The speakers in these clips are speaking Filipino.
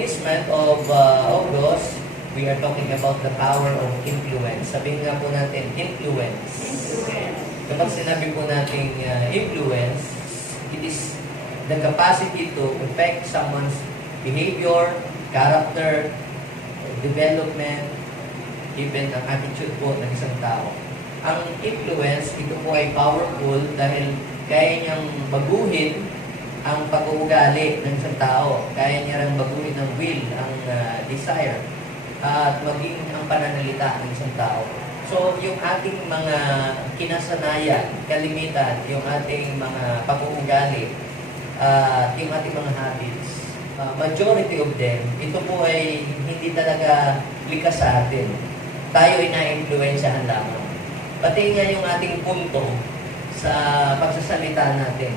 this month of August, we are talking about the power of influence. Sabihin nga po natin, influence. Kapag sinabi po natin influence, it is the capacity to affect someone's behavior, character, development, even ang attitude po ng isang tao. Ang influence, ito po ay powerful dahil kaya niyang baguhin ang pag-uugali ng isang tao. Kaya niya rin baguhin ang will, ang desire, at maging ang pananalita ng isang tao. So, yung ating mga kinasanayan, kalimitan, yung ating mga pag-uugali, yung ating mga habits, majority of them, ito po ay hindi talaga likas sa atin. Tayo ay na-influensyahan lamang. Pati nga yung ating punto sa pagsasalita natin.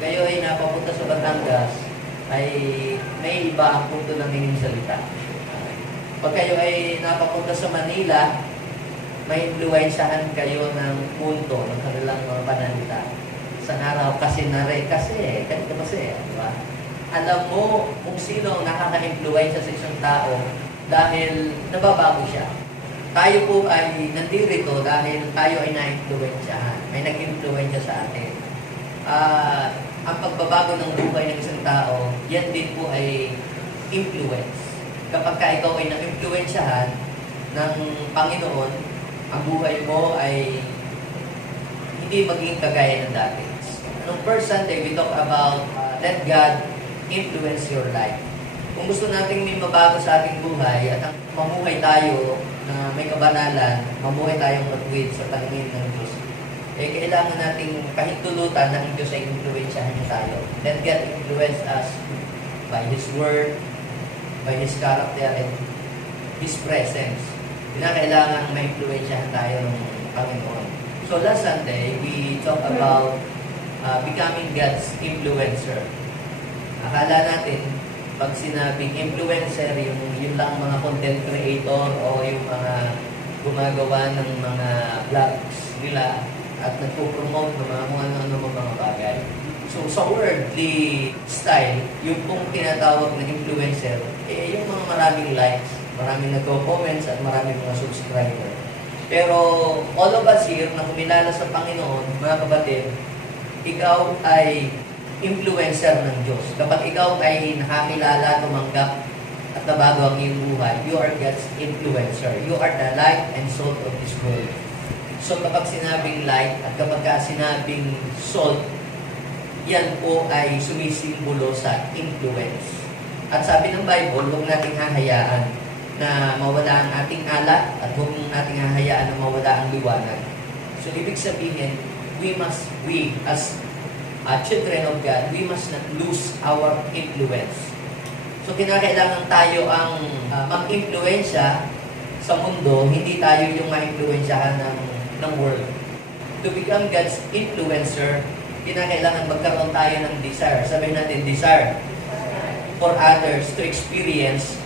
Kayo ay napapunta sa Batangas, ay may iba ang punto ng inyong salita. Pag kayo ay napapunta sa Manila, may influensyahan kayo ng punto ng kanilang mga pananalita. Sa araw, kasi, ganito kasi, di ba? Alam mo kung sino ang nakaka-influensya sa isang tao dahil nababago siya. Tayo po ay nandirito dahil tayo ay na-influensyahan. May nag-influensya sa atin. Ang pagbabago ng buhay ng isang tao, yan din po ay influence. Kapag ka ikaw ay na-influensyahan ng Panginoon, ang buhay mo ay hindi magiging kagaya ng dati. Nung first Sunday, we talk about let God influence your life. Kung gusto nating may mabago sa ating buhay at mamuhay tayo na may kabanalan, mamuhay tayong magwid sa paningin ng Diyos, kailangan nating pahintulutan ng Diyos ay influensyahan niya tayo. Let God influence us by His Word, by His character, and His presence. Kailangan ma-influensyahan tayo ng Panginoon. So last Sunday, we talk about becoming God's influencer. Akala natin, pag sinabing influencer, yung lang mga content creator o yung mga gumagawa ng mga vlogs nila at nagpo-promote ng mga kung ano-ano mga bagay. So sa worldly style, yung pong tinatawag na influencer, yung mga maraming likes, maraming nagko-comments at maraming mga subscriber. Pero all of us here na kumilala sa Panginoon, mga kapatid, ikaw ay influencer ng Diyos. Kapag ikaw ay nakakilala, tumanggap, at nabago ang iyong buhay, you are God's influencer. You are the light and salt of this world. So kapag sinabing light at kapag sinabing salt, yan po ay sumisimbolo sa influence. At sabi ng Bible, huwag nating hahayaan na mawala ang ating alat at huwag nating hahayaan na mawala ang liwanag. So ibig sabihin, we as children of God, we must not lose our influence. So kinakailangan tayo ang mag-influensya sa mundo, hindi tayo yung ma-influensyahan ng world. To become God's influencer, kinakailangan magkaroon tayo ng desire. Sabihin natin, desire for others to experience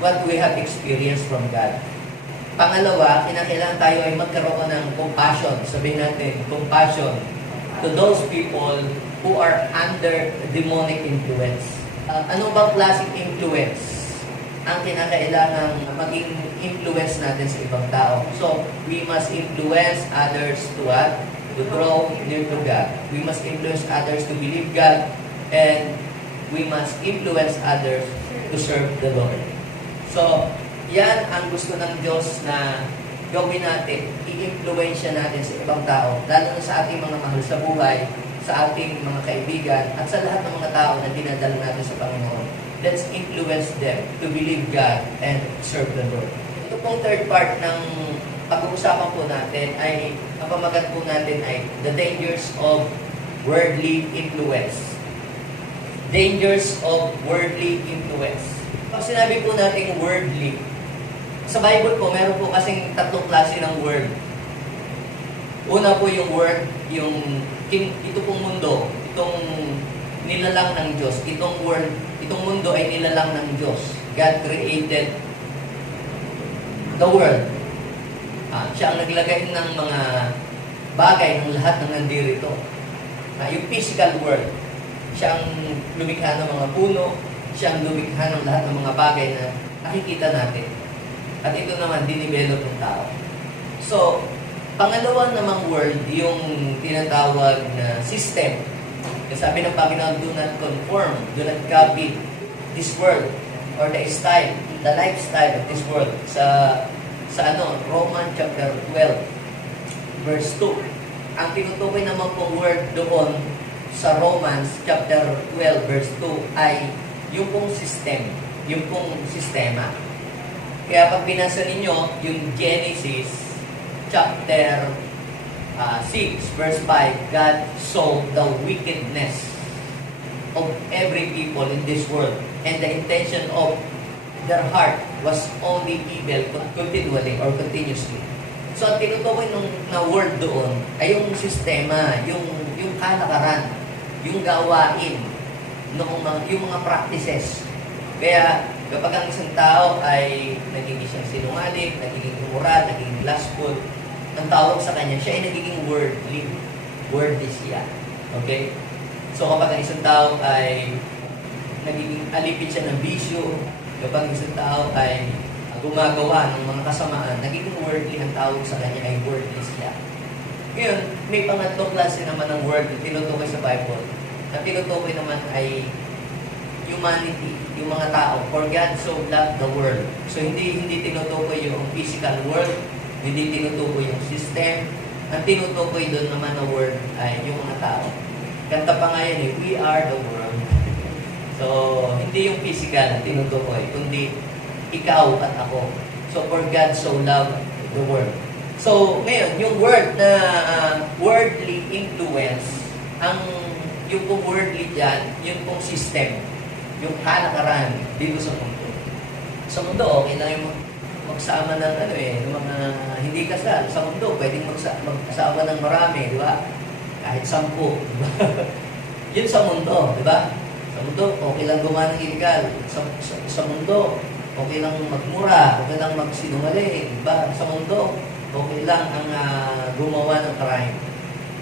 what we have experienced from God. Pangalawa, kinakailangan tayo ay magkaroon ng compassion. Sabihin natin, compassion to those people who are under demonic influence. Ano bang klaseng influence ang kinakailangan maging influence natin sa ibang tao? So, we must influence others to what? To grow near to God. We must influence others to believe God, and we must influence others to serve the Lord. So, yan ang gusto ng Diyos na gawin natin, i-influensya natin sa ibang tao, lalo na sa ating mga mahal sa buhay, sa ating mga kaibigan, at sa lahat ng mga tao na dinadala natin sa Panginoon. Let's influence them to believe God and serve the Lord. Ito pong third part ng pag-uusapan po natin ay, ang pamagat po natin ay the dangers of worldly influence. Dangers of worldly influence. Pag sinabi po natin worldly, sa Bible po, meron po kasing tatlong klase ng word. Una po yung word, ito pong mundo, itong nilalang ng Diyos. Itong mundo ay nilalang ng Diyos. God created the world. Siya ang naglagay ng mga bagay ng lahat ng nandirito. Yung physical world, siya ang lumikha ng mga puno, siyang lumikha ng lahat ng mga bagay na nakikita natin. At ito naman, dinivelop ng tao. So, pangalawa namang word, yung tinatawag na system. Sabi ng Panginoon, do not conform, do not copy this world or the style, the lifestyle of this world. Sa Romans chapter 12, verse 2. Ang tinutukoy naman pong word doon sa Romans chapter 12, verse 2 ay yung pong system, yung pong sistema. Kaya pag binasa ninyo yung Genesis chapter 6, verse 5, God saw the wickedness of every people in this world, and the intention of their heart was only evil continually or continuously. So, ang tinutukoy na word doon ay yung sistema, yung kalakaran, yung gawain, yung mga practices. Kaya, kapag ang isang tao ay nagiging siyang sinungaling, nagiging immoral, nagiging lustful, ang tawag sa kanya, siya ay nagiging worldly. Worldly siya. Okay? So, kapag ang isang tao ay nagiging alipid siya ng bisyo, kapag ang isang tao ay gumagawa ng mga kasamaan, nagiging worldly ang tawag sa kanya ay worldly siya. Ngayon, may pangatlong klase naman ng word na tinutukoy sa Bible. Na tinutukoy naman ay humanity, yung mga tao. For God so loved the world. So, hindi tinutukoy yung physical world, hindi tinutukoy yung system. Ang tinutukoy doon naman na word ay yung mga tao. Kanta pa nga yan we are the world. So, hindi yung physical ang tinutukoy, kundi ikaw at ako. So, for God so loved the world. So, ngayon, yung word na worldly influence, yung pong worldly dyan, yung pong system, yung kalakaran dito sa mundo. Sa mundo, okay lang yung magsama ng ng mga hindi kasal. Sa mundo, pwedeng magsama ng marami, di ba? Kahit 10, di ba? Yun sa mundo, di ba? Sa mundo, okay lang gumawa ng illegal. Sa mundo, okay lang magmura, okay lang magsinungaling, di ba? Sa mundo, okay lang ang gumawa ng crime.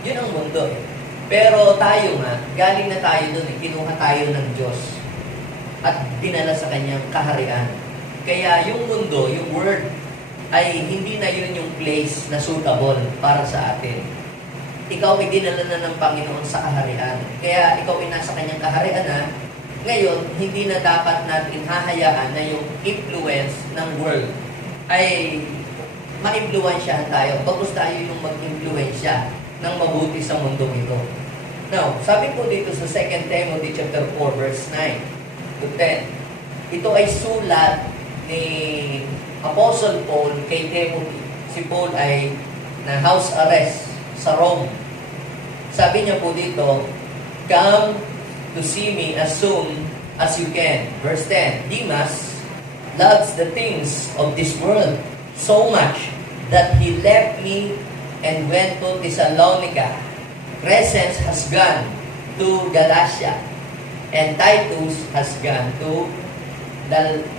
Yun ang mundo. Pero tayo nga, galing na tayo doon, kinuha tayo ng Diyos at dinala sa kanyang kaharian. Kaya yung mundo, yung word, ay hindi na yun yung place na suitable para sa atin. Ikaw ay dinala na ng Panginoon sa kaharian. Kaya ikaw ay nasa kanyang kaharian na. Ngayon, hindi na dapat natin hahayaan na yung influence ng world ay ma-influensyahan tayo. Bagos tayo yung mag-influensya ng mabuti sa mundo ito. Now, sabi po dito sa 2 Timothy chapter 4, verse 9 to 10, ito ay sulat ni Apostle Paul kay Timothy. Si Paul ay na house arrest sa Rome. Sabi niya po dito, come to see me as soon as you can. Verse 10, Demas loves the things of this world so much that he left me and went to Thessalonica. Crescens has gone to Galatia, and Titus has gone to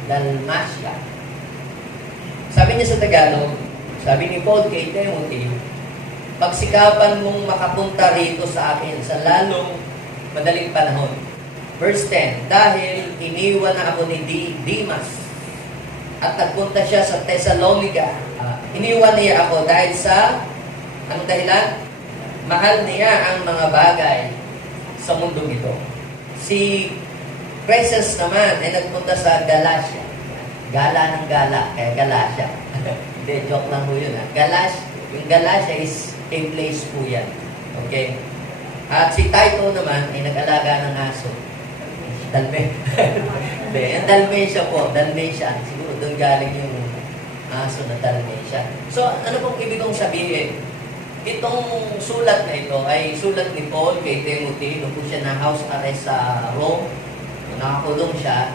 Dalmatia. Sabi niya sa Tagalog, sabi ni Paul kay Timothy, pagsikapan mong makapunta rito sa akin sa lalong madaling panahon. Verse 10, dahil iniwan na ako ni Demas at nagpunta siya sa Thessalonica. Iniwan niya ako dahil sa, anong dahilan? Mahal niya ang mga bagay sa mundong ito. Si Crescens naman ay nagpunta sa Galatia. Gala ng gala, kaya Galatia. Hindi, joke lang po yun. Yung Galatia is a place po yan. Okay? At si Tito naman ay nag-alaga ng aso. Dalme. Hindi, yung Dalmatia po. Dalmatia. Siguro doon galing yung aso na Dalmatia. So, ano pong ibig kong sabihin? Itong sulat na ito ay sulat ni Paul kay Timothy nung po siya na house arrest sa Rome. Nakakulong siya.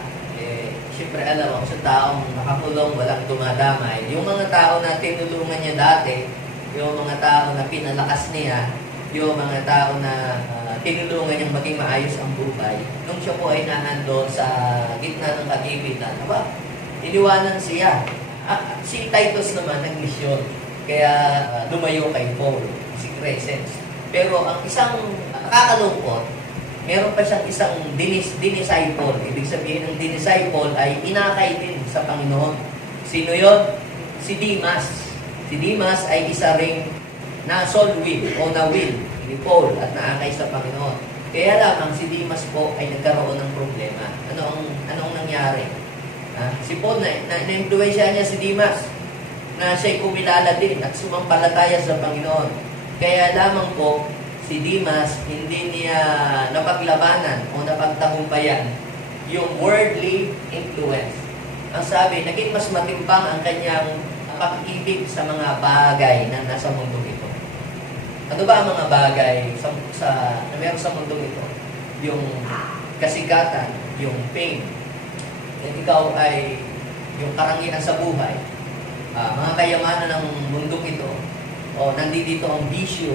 Siyempre alam mo, sa taong nakakulong, walang dumadamay. Yung mga tao na tinulungan niya dati, yung mga tao na pinalakas niya, yung mga tao na tinulungan niyang maging maayos ang buhay, nung siya po ay naandun sa gitna ng kagipitan, iniwanan siya. Si Titus naman nag-misyon, kaya lumayo kay Paul, si Crescens. Pero ang isang nakakalungkot, meron pa siyang isang dinisciple. Ibig sabihin ng dinisciple ay inakay din sa Panginoon. Sino yon? Si Demas. Si Demas ay isa ring na-soul will o na-will ni Paul at naakay sa Panginoon. Kaya lamang si Demas po ay nagkaroon ng problema. Anong nangyari? Si Paul, na-influensya niya si Demas na siya'y kumilala din at sumampalataya sa Panginoon. Kaya lamang po, si Demas hindi niya napaglabanan o napagtagumpayan yung worldly influence. Ang sabi, naging mas matimbang ang kanyang pag-ibig sa mga bagay na nasa mundo ito. Ano ba ang mga bagay na meron sa mundo ito? Yung kasikatan, yung fame, at ikaw ay yung karangian sa buhay, mga kayamanan ng mundo ito, o nandito ang bisyo,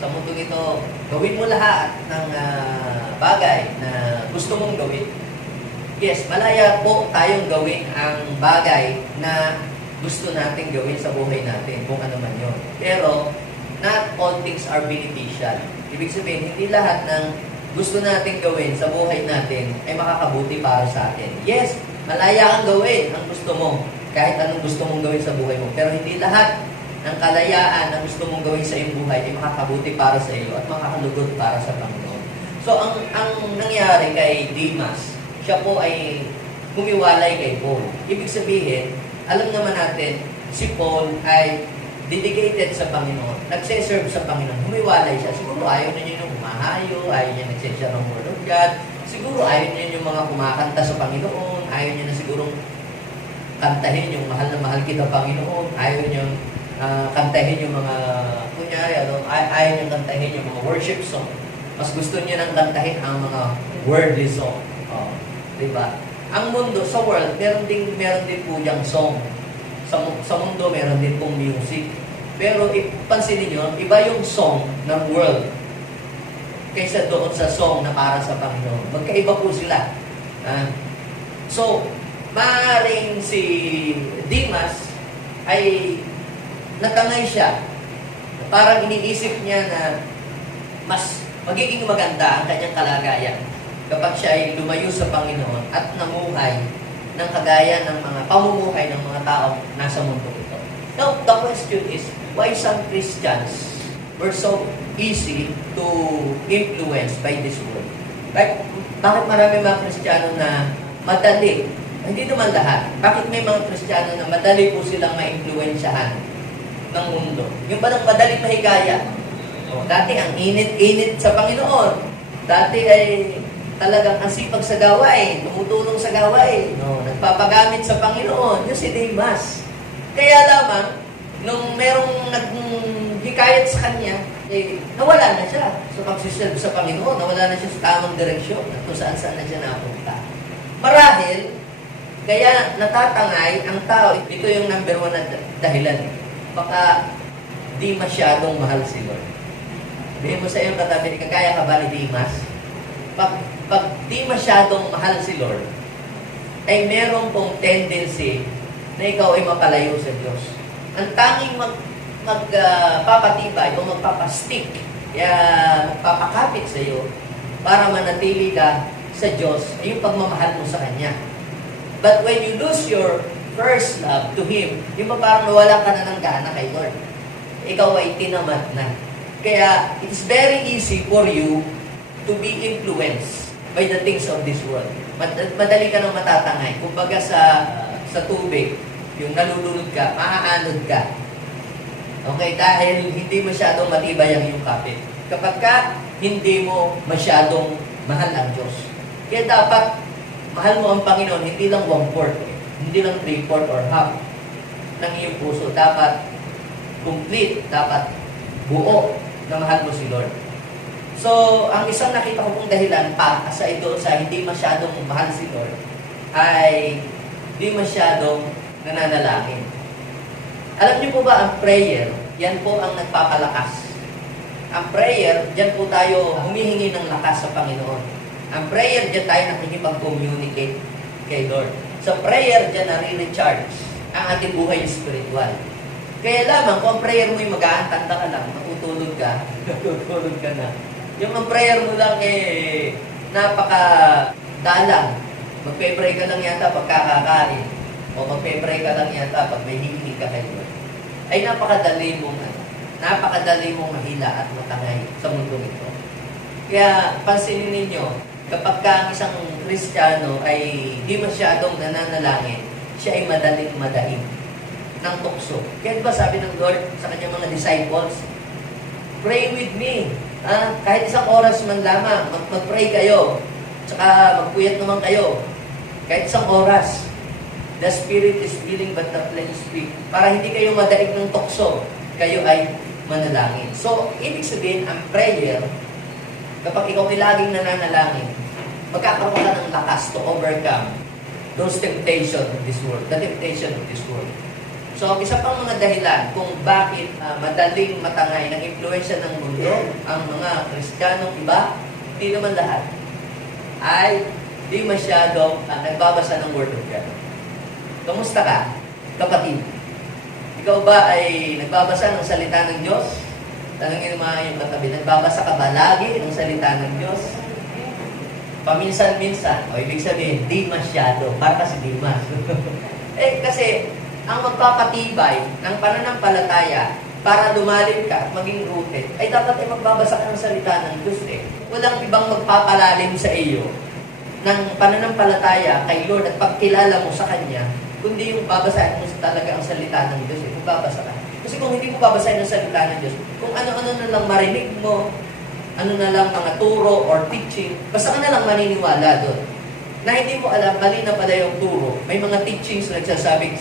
sa mundo ito, gawin mo lahat ng bagay na gusto mong gawin. Yes, malaya po tayong gawin ang bagay na gusto nating gawin sa buhay natin, kung ano man yun. Pero, not all things are beneficial. Ibig sabihin, hindi lahat ng gusto nating gawin sa buhay natin ay makakabuti para sa atin. Yes, malaya kang gawin ang gusto mo, kahit anong gusto mong gawin sa buhay mo. Pero hindi lahat ng kalayaan na gusto mong gawin sa iyong buhay ay makakabuti para sa iyo at makakalugod para sa Panginoon. So, ang nangyari kay Demas, siya po ay humiwalay kay Paul. Ibig sabihin, alam naman natin, si Paul ay dedicated sa Panginoon, nagse-serve sa Panginoon, humiwalay siya. Siguro ayaw na niya yung umahayo, ayaw niya nagse-share ng Word of God, siguro ayaw niya yung mga kumakanta sa Panginoon, ayaw niya na siguro kantahin yung mahal na mahal kita Panginoon, ayaw niya kantahin yung mga, kunyari, ayaw niya kantahin yung mga worship song. Mas gusto niya nang kantahin ang mga worldly song. Diba? Ang mundo, sa world, meron din po diyang song. Sa mundo, meron din pong music. Pero pansinin nyo, iba yung song ng world kaysa doon sa song na para sa Panginoon. Magkaiba po sila. So, maaaring si Demas ay natangay siya. Parang iniisip niya na mas magiging maganda ang kanyang kalagayan kapag siya ay lumayo sa Panginoon at namuhay ng kagaya ng mga pamumuhay ng mga tao nasa mundo ito. Now, the question is, why some Christians were so easy to influence by this world? Like, bakit marami mga Kristiyano na madali, hindi naman lahat, bakit may mga Kristiyano na madali po silang ma-influensyahan ng mundo? Yung ba ng madaling mahigaya? Dati ang init-init sa Panginoon. Dati ay talagang asipag sa gawain, tumutulong sa gawain, nagpapagamit sa Panginoon, yung si Demas. Kaya lamang, nung merong naghikayat sa kanya, nawala na siya sa pagsiserve sa Panginoon, nawala na siya sa tamang direksyon at kung saan na siya napunta. Marahil, kaya natatangay ang tao, ito yung number 1 na dahilan. Baka di masyadong mahal si Lord. Sabihin mo sa iyong katabi, kaya ka ba ni Demas? Pag di masyadong mahal si Lord, ay meron pong tendency na ikaw ay mapalayo sa Diyos. Ang tanging magpapatibay o magpapastick, magpapakapit sa iyo para manatili ka sa Diyos ay yung pagmamahal mo sa Kanya. But when you lose your first love to Him, yung parang nawala ka na ng gana kay Lord. Ikaw ay tinamad na. Kaya, it's very easy for you to be influenced by the things of this world. Madali ka nang matatangay. Kumbaga sa tubig, yung nalulunod ka, maaanod ka. Okay, dahil hindi masyadong matibay ang iyong kapit. Kapag ka hindi mo masyadong mahal ang Diyos. Kaya dapat, mahal mo ang Panginoon, hindi lang 1/4, hindi lang 3/4 or half ng iyong puso. Dapat complete, dapat buo na mahal mo si Lord. So, ang isang nakita ko pong dahilan pa sa ito sa hindi masyadong mahal si Lord ay hindi masyadong nananalangin. Alam niyo po ba ang prayer, yan po ang nagpapalakas. Ang prayer, diyan po tayo humihingi ng lakas sa Panginoon. Ang prayer, diyan tayo nakikipag-communicate kay Lord. Sa prayer, diyan nare-recharge ang ating buhay spiritual. Kaya lamang, kung ang prayer mo'y mag-aantanda ka lang, matutulog ka na. Yung ang prayer mo lang napaka-dalang. Magpe-pray ka lang yata pag kakakain. O magpe-pray ka lang yata pag may hihingi ka kay Lord. Ay napakadali mong mahila at matangay sa mundo ito. Kaya pansinin ninyo, kapag ang isang Kristiyano ay di masyadong nananalangin, siya ay madaling madaing ng tukso. Kaya ba sabi ng Lord sa kanyang mga disciples, pray with me. Kahit isang oras man lamang, mag-pray kayo. Tsaka magpuyat naman kayo. Kahit isang oras. The spirit is willing but the flesh is weak. Para hindi kayo madaig ng tukso, kayo ay manalangin. So, ibig sabihin, ang prayer, kapag ikaw ay laging nananalangin, magkakaroon ka ng lakas to overcome those temptations of this world, the temptation of this world. So, isa pang mga dahilan kung bakit madaling matangay ng impluensya ng mundo, ang mga Kristiyanong iba, hindi naman lahat, ay di masyado nagbabasa ng Word of God. Kamusta ka, kapatid? Ikaw ba ay nagbabasa ng salita ng Diyos? Tanungin mo mga yung katabi, nagbabasa ka ba lagi ng salita ng Diyos? Paminsan-minsan, o ibig sabihin, di masyado, para kasi di mas. Kasi, ang magpapatibay ng pananampalataya para lumalim ka at maging rooted, ay dapat ay magbabasa ka ng salita ng Diyos Walang ibang magpapalalim sa iyo ng pananampalataya kay Lord at pagkilala mo sa Kanya, kundi yung babasahin mo talaga ang salita ng Diyos. Magbabasa ka. Kasi kung hindi mo babasahin ang salita ng Diyos, kung ano-ano na lang marinig mo, ano na lang mga turo or teaching, basta ka na lang maniniwala doon. Na hindi mo alam, mali na pala yung turo. May mga teachings na nagsasabing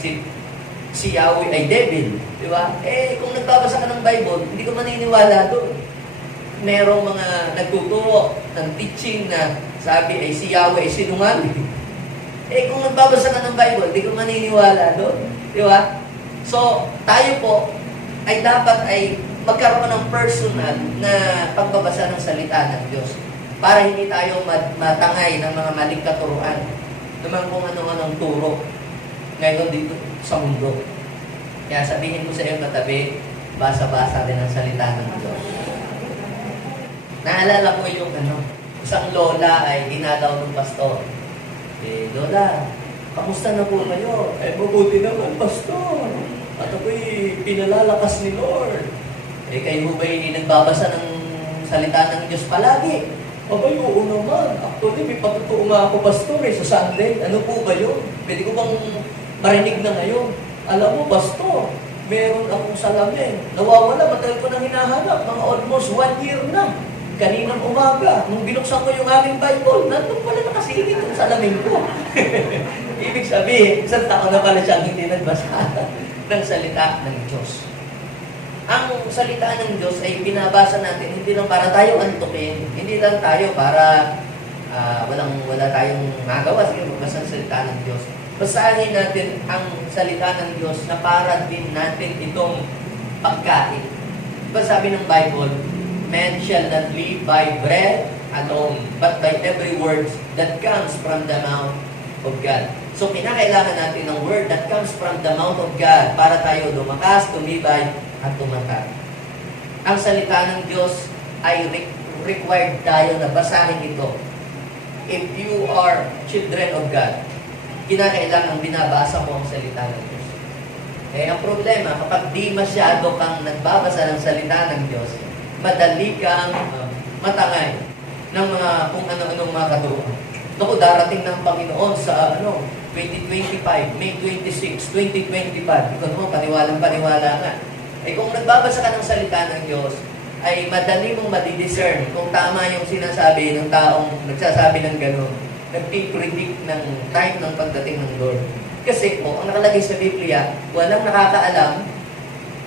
si Yahweh ay devil. Di ba? Kung nagbabasa ka ng Bible, hindi ka maniniwala doon. Merong mga nagtuturo ng teaching na sabi ay si Yahweh ay sinungaling. Kung nagbabasa ka ng Bible, hindi ka maniniwala doon. Di ba? So, tayo po ay dapat ay magkaroon ng personal na pagbabasa ng salita ng Diyos para hindi tayo matangay ng mga maling katuruan naman kung ano-anong turo ngayon dito sa mundo. Kaya sabihin ko sa iyo katabi, basa-basa rin ang salita ng Diyos. Naalala ko yung isang lola ay dinalaw ng pastor. Lola, kamusta na po kayo? Mabuti naman, pastor. At ako'y pinalalakas ni Lord. Kayo ba'y nagbabasa ng salita ng Diyos palagi? Abay, oo naman. Actually, may patutuo nga ako, pastor, sa Sunday. Ano po ba yun? Pwede ko bang marinig na ngayon? Alam mo, pastor, meron akong salamin. Nawawala, matagal ko nang hinahanap. Mga almost 1 year na. Kaninang umaga, nung binuksan ko yung aming Bible, nandun pala nakasilid yung salamin ko. Ibig sabihin, isang taon na pala siyang hindi nagbasa ng salita ng Diyos. Ang salita ng Diyos ay binabasa natin hindi lang para tayo antukin, hindi lang tayo para wala tayong magawa, sige magbasa ng salita ng Diyos. Basahin natin ang salita ng Diyos na para din natin itong pagkain. Diba sabi ng Bible, man shall not live by bread alone, but by every word that comes from the mouth of God. So, kinakailangan natin ng word that comes from the mouth of God para tayo lumakas, tumibay, at tumatak. Ang salita ng Diyos ay required tayo na basahin ito. If you are children of God, kinakailangan binabasa mo ang salita ng Diyos. Ang problema, kapag di masyado kang nagbabasa ng salita ng Diyos, madali kang matangay ng mga kung ano-anong mga katuruan. Naku, darating ng Panginoon sa 2025, May 26, 2025. Ikaw naman, paniwalang-paniwala nga. Kung nagbabasa ka ng salita ng Diyos, ay madali mong madidiscern kung tama yung sinasabi ng taong nagsasabi ng gano'n, nagpipredict ng time ng pagdating ng Lord. Kasi ang nakalagay sa Biblia, walang nakakaalam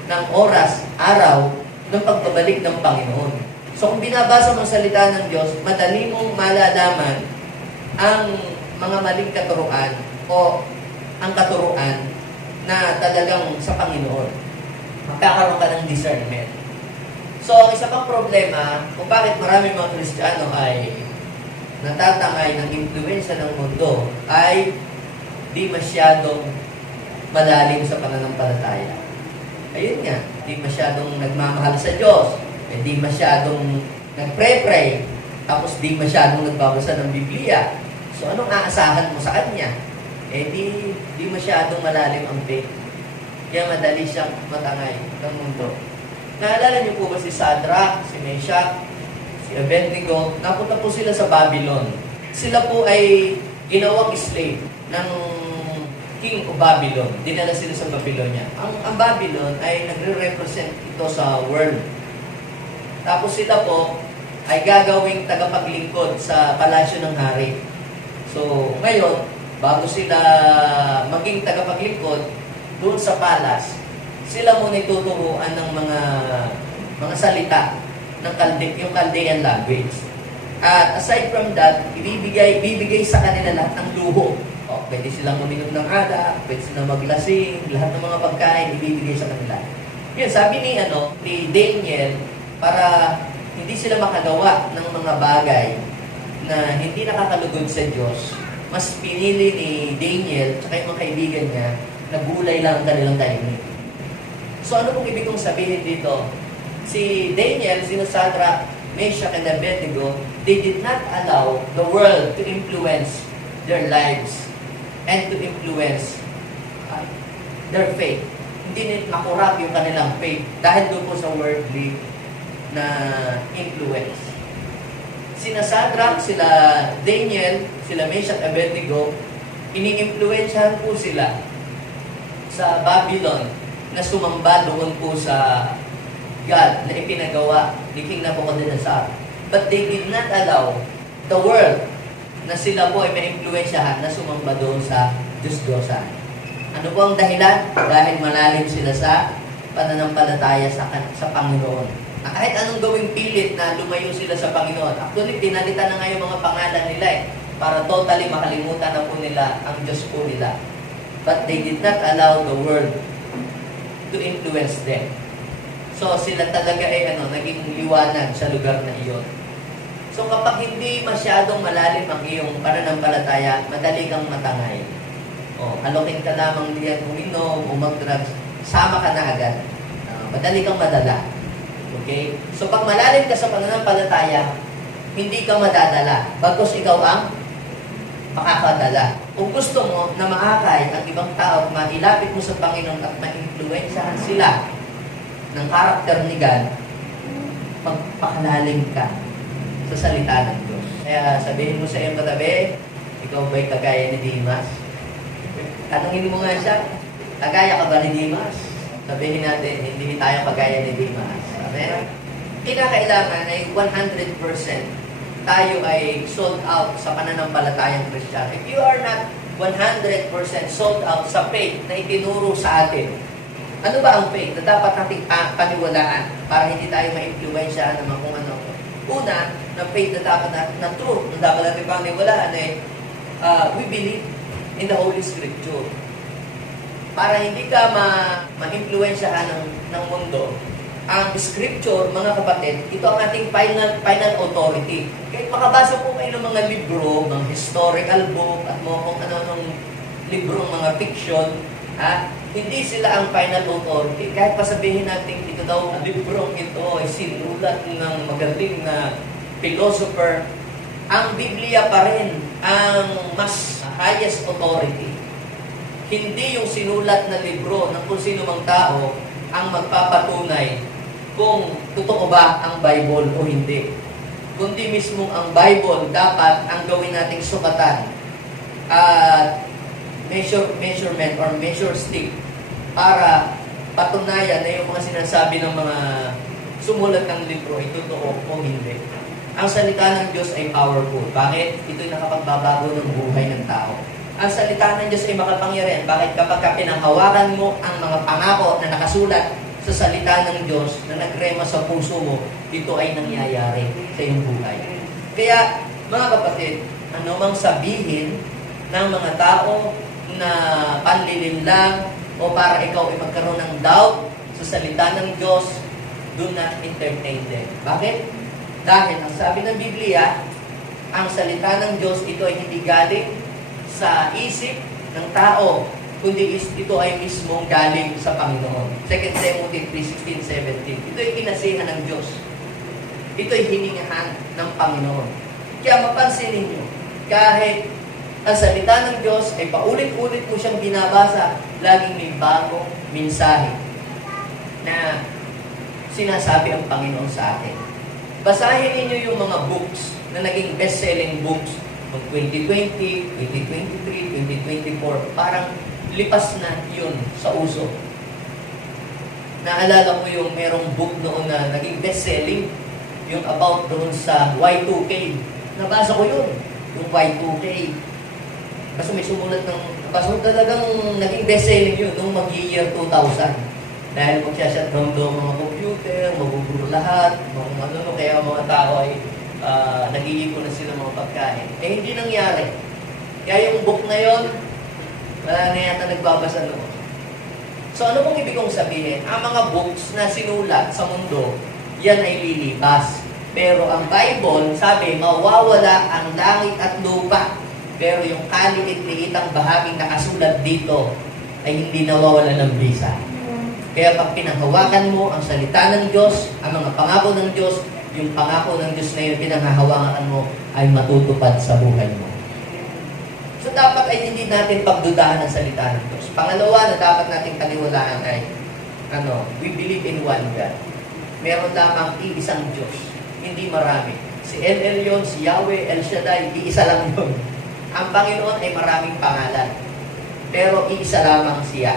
ng oras, araw, ng pagbabalik ng Panginoon. So kung binabasa mo ang salita ng Diyos, madali mong malalaman ang mga maling katuruan o ang katuruan na talagang sa Panginoon. Magkakaroon ka ng discernment. So, ang isa pang problema kung bakit marami mga Kristiyano ay natatangay ng impluwensya ng mundo ay di masyadong malalim sa pananampalataya. Ayun nga, di masyadong nagmamahal sa Diyos, di masyadong nagpre-pray, tapos di masyadong nagbabasa ng Biblia. So anong aasahan mo sa kanya? Di masyadong malalim ang faith. Kaya madali siyang matangay ng mundo. Naalala niyo po ba si Shadrach, si Meshach, si Abednego? Napunta po sila sa Babylon. Sila po ay ginawang slave ng King of Babylon. Dinala sila sa Babylonia. Ang Babylon ay nagre-represent ito sa world. Tapos sila po ay gagawing tagapaglingkod sa palasyo ng hari. So, ngayon, bago sila maging tagapaglingkod doon sa palace, sila muna ituturuan ng mga salita ng yung Chaldean language. At aside from that, ibibigay sa kanila lahat ng luho. O, pwede silang uminom ng alak, pwede silang maglasing, lahat ng mga pagkain ibibigay sa kanila. Yun, sabi ni Daniel, para hindi sila makagawa ng mga bagay na hindi nakakalugod sa Diyos, mas pinili ni Daniel at yung mga kaibigan niya na gulay lang ang kanilang tahimik. So ano pong ibig kong sabihin dito? Si Daniel, si Shadrach, Meshach, and Abednego, they did not allow the world to influence their lives and to influence their faith. Hindi makurap yung kanilang faith dahil doon po sa worldly na influence. Sina Shadrach, sila Daniel, sila Meshach, Abednego, ini-influensyahan po sila sa Babylon na sumamba doon po sa God na ipinagawa ni King Nebuchadnezzar. But they did not allow the world na sila po ay ma-influensyahan na sumamba doon sa Diyos-Diyosan. Ano po ang dahilan? Dahil malalim sila sa pananampalataya sa Panginoon. Na kahit anong gawing pilit na lumayo sila sa Panginoon. Actually, pinalitan na nga yung mga pangalan nila para totally makalimutan na po nila ang Diyos po nila. But they did not allow the world to influence them. So, sila talaga ay naging liwanag sa lugar na iyon. So, kapag hindi masyadong malalim ang iyong pananampalataya, madali kang matangay. Halokin ka lamang diyan uminom o mag-drugs, sama ka na agad. Madali kang madala. Okay? So, pag malalim ka sa pananampalataya, hindi ka madadala. Bagkus ikaw ang makakadala. Kung gusto mo na maakay ang ibang tao at mailapit mo sa Panginoon at ma-influensyahan sila ng karakter ni God, magpakalalim ka sa salita ng Diyos. Kaya sabihin mo sa iyong katabi, ikaw ba'y kagaya ni Dimas? Tanungin mo nga siya, kagaya ka ba ni Dimas? Sabihin natin, hindi tayo kagaya ni Dimas. Amen? Kinakailangan ay 100% tayo ay sold out sa pananampalatayang Christian. If you are not 100% sold out sa faith na itinuro sa atin, ano ba ang faith na dapat nating paniwalaan para hindi tayo ma-influensyahan naman kung ano? Una, na faith na dapat na truth, na dapat natin paniwalaan we believe in the Holy Scripture. Para hindi ka ma-influensyahan ng mundo, ang Scripture, mga kapatid, ito ang ating final authority. Kahit makabasa po kayo ng mga libro, mga historical book, at mga kung ano-anong libro, mga fiction, hindi sila ang final authority. Kahit pasabihin natin, ito daw, librong ito ay sinulat ng magaling na philosopher, ang Biblia pa rin ang mas highest authority. Hindi yung sinulat na libro ng kung sino mang tao ang magpapatunay kung totoo ba ang Bible o hindi. Kundi mismo ang Bible dapat ang gawin nating sukatan at measurement or measure stick para patunayan na yung mga sinasabi ng mga sumulat ng libro ay totoo o hindi. Ang salita ng Diyos ay powerful. Bakit? Ito'y nakapagbabago ng buhay ng tao. Ang salita ng Diyos ay makapangyarihan. Bakit? Kapag pinanghawakan mo ang mga pangako na nakasulat sa salita ng Diyos na nagrema sa puso mo, ito ay nangyayari sa iyong buhay. Kaya, mga kapatid, ano mang sabihin ng mga tao na panlilinlang o para ikaw ay magkaroon ng doubt sa salita ng Diyos, do not entertain them. Bakit? Dahil ang sabi ng Biblia, ang salita ng Diyos, ito ay hindi galing sa isip ng tao, kundi ito ay mismong galing sa Panginoon. 2 Timothy 3:16-17. Ito ay kinasihan ng Diyos. Ito'y hiningahan ng Panginoon. Kaya mapansin ninyo, kahit ang salita ng Diyos ay paulit-ulit mo siyang binabasa, laging may bagong mensahe na sinasabi ang Panginoon sa atin. Basahin ninyo yung mga books na naging best-selling books noong 2020, 2023, 2024. Parang lipas na yun sa uso. Naalala ko yung merong book noon na naging best-selling, yung about doon sa Y2K. Nabasa ko yun, yung Y2K. Kasi may sumulat ng, kaso talagang naging best-selling yun nung mag-year 2000. Dahil magsya-shutdown daw mga computer, magugulo lahat, mga ano, kaya mga tao ay nag-iipon na sila mga pagkain. Eh hindi nangyari. Kaya yung book na yon, wala na yata nagbabasa noon. So ano pong ibig kong sabihin? Ang mga books na sinulat sa mundo, yan ay lilipas. Pero ang Bible, sabi, mawawala ang langit at lupa. Pero yung kaliit-liitang bahaging nakasulat dito ay hindi nawawala ng bisa. Kaya pag pinanghawakan mo ang salita ng Diyos, ang mga pangako ng Diyos, yung pangako ng Diyos na yun, pinanghahawakan mo, ay matutupad sa buhay mo. So dapat ay hindi natin pagdudahan ang salita ng Diyos. Pangalawa na dapat natin kaniwalaan ay, we believe in one God. Meron lamang iisang Diyos, hindi marami. Si El Elyon, si Yahweh, El Shaddai, iisa lang yun. Ang Panginoon ay maraming pangalan, pero iisa lamang siya.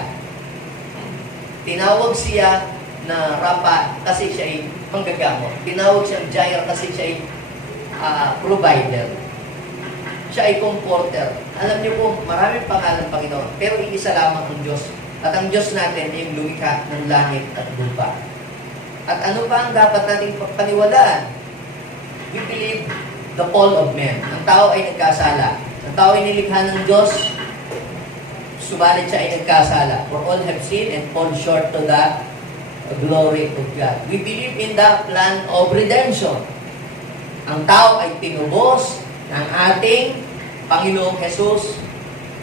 Tinawag siya na Rapa kasi siya ay manggagamot. Tinawag siyang Jair kasi siya ay provider. Siya ay comforter. Alam niyo po, maraming pangalan Panginoon, pero iisa lamang ang Diyos. At ang Diyos natin ay lumikha ng langit at lupa. At ano pa ang dapat nating paniwalaan? We believe the fall of man. Ang tao ay nagkasala. Ang tao ay nilikha ng Diyos, subalit siya ay nagkasala. For all have sinned and fall short to the glory of God. We believe in the plan of redemption. Ang tao ay tinubos ng ating Panginoong Jesus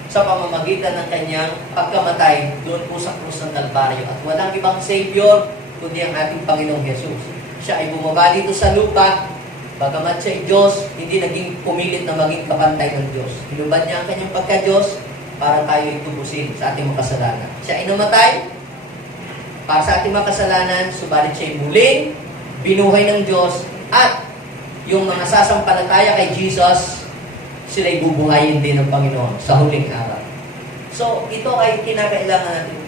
sa pamamagitan ng kanyang pagkamatay doon po sa krus ng Kalbaryo. At walang ibang Savior kundi ang ating Panginoong Jesus. Siya ay bumaba dito sa lupa, bagamat siya ay Diyos, hindi naging pumilit na maging kapantay ng Diyos. Hinubad niya ang kanyang pagka-Diyos para tayo ay tubusin sa ating makasalanan. Siya ay namatay para sa ating makasalanan, subalit siya ay muling binuhay ng Diyos, at yung mga sasampalataya kay Jesus, sila ay bubuhayin din ng Panginoon sa huling araw. So, ito ay kinakailangan natin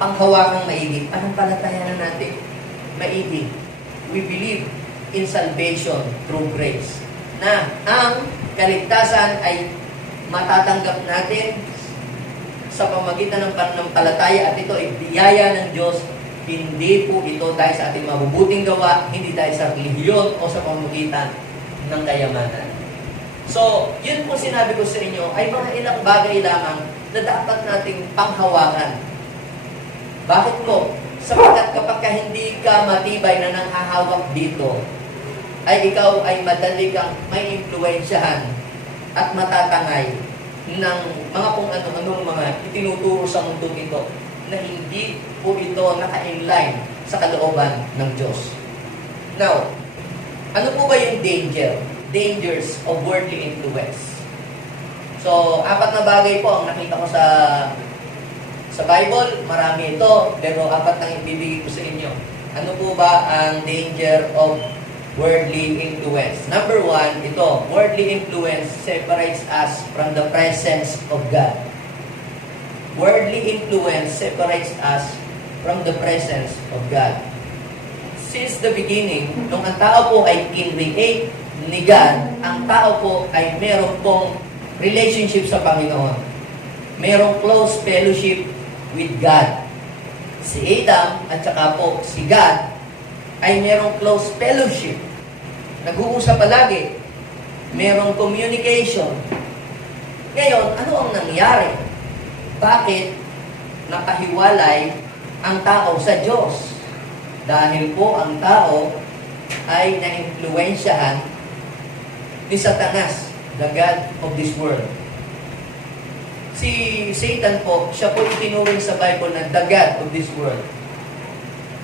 panghawakang maigi. Anong palatayanan natin? Maigi. We believe in salvation through grace. Na ang kaligtasan ay matatanggap natin sa pamagitan ng pananampalataya, at ito ay biyaya ng Diyos. Hindi po ito dahil sa ating mabubuting gawa, hindi dahil sa relihiyon o sa pamamagitan ng kayamanan. So, yun po sinabi ko sa inyo ay mga ilang bagay lamang na dapat nating panghawakan. Bakit po? Sapagkat kapag hindi ka matibay na nanghahawak dito, ay ikaw ay madali kang may impluwensyahan at matatangay ng mga kung ano-anong mga itinuturo sa mundo ito na hindi po ito naka-inline sa kalooban ng Diyos. Now, ano po ba yung dangers of worldly influence? So, 4 na bagay po ang nakita ko sa Bible. Marami ito, pero 4 lang ibibigay ko sa inyo. Ano po ba ang danger of worldly influence? Number 1, ito, worldly influence separates us from the presence of God. Worldly influence separates us from the presence of God. Since the beginning, nung ang tao po ay in-create ni God, ang tao po ay meron pong relationship sa Panginoon. Merong close fellowship with God. Si Adam at saka po si God ay merong close fellowship. Nag-uusap palagi. Merong communication. Ngayon, ano ang nangyari? Bakit nakahiwalay ang tao sa Diyos? Dahil po ang tao ay na-impluwensyahan ni Satanas, the God of this world. Si Satan po, siya po itinuring sa Bible na the God of this world.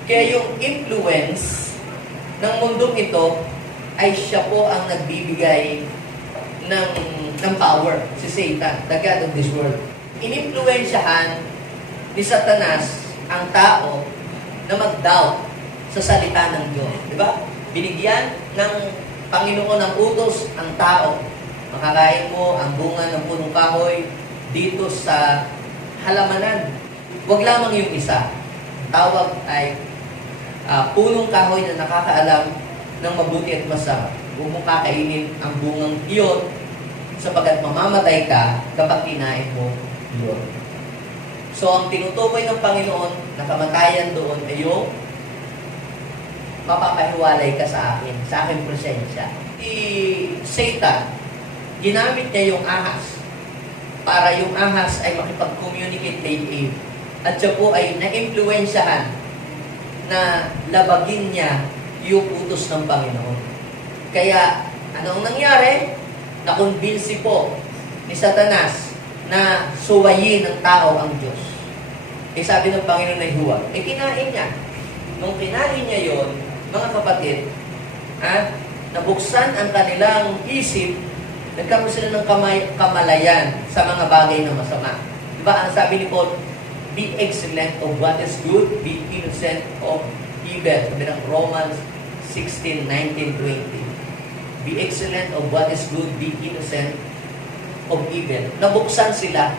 Kaya yung influence ng mundong ito ay siya po ang nagbibigay ng power, si Satan, the God of this world. Inimpluwensyahan ni Satanas ang tao na mag-doubt sa salita ng Diyos. Di ba? Binigyan ng Panginoon ng utos ang tao. Makakain mo ang bunga ng punong kahoy dito sa halamanan. Huwag lamang yung isa. Tawag ay punong kahoy na nakakaalam ng mabuti at masama. Huwag mong kakainin ang bungang iyon sapagkat mamamatay ka kapag kinain mo iyon. So, ang tinutukoy ng Panginoon na kamatayan doon ay yung mapapahiwalay ka sa aking presensya. Si Satan, ginamit niya yung ahas para yung ahas ay makipag-communicate kay Eve. At siya po ay na-impluensyahan na labagin niya yung utos ng Panginoon. Kaya, anong nangyari? Nakumbinsi po ni Satanas na suwayin ng tao ang Diyos. Sabi ng Panginoon ay huwag. Kinain niya. Nung kinain niya yon, mga kapatid, nabuksan ang kanilang isip, nagkaroon sila ng kamalayan sa mga bagay na masama. Diba, ang sabi ni Paul, be excellent of what is good, be innocent of evil. Sabi ng Romans 16:19-20. Be excellent of what is good, be innocent of evil. Nabuksan sila.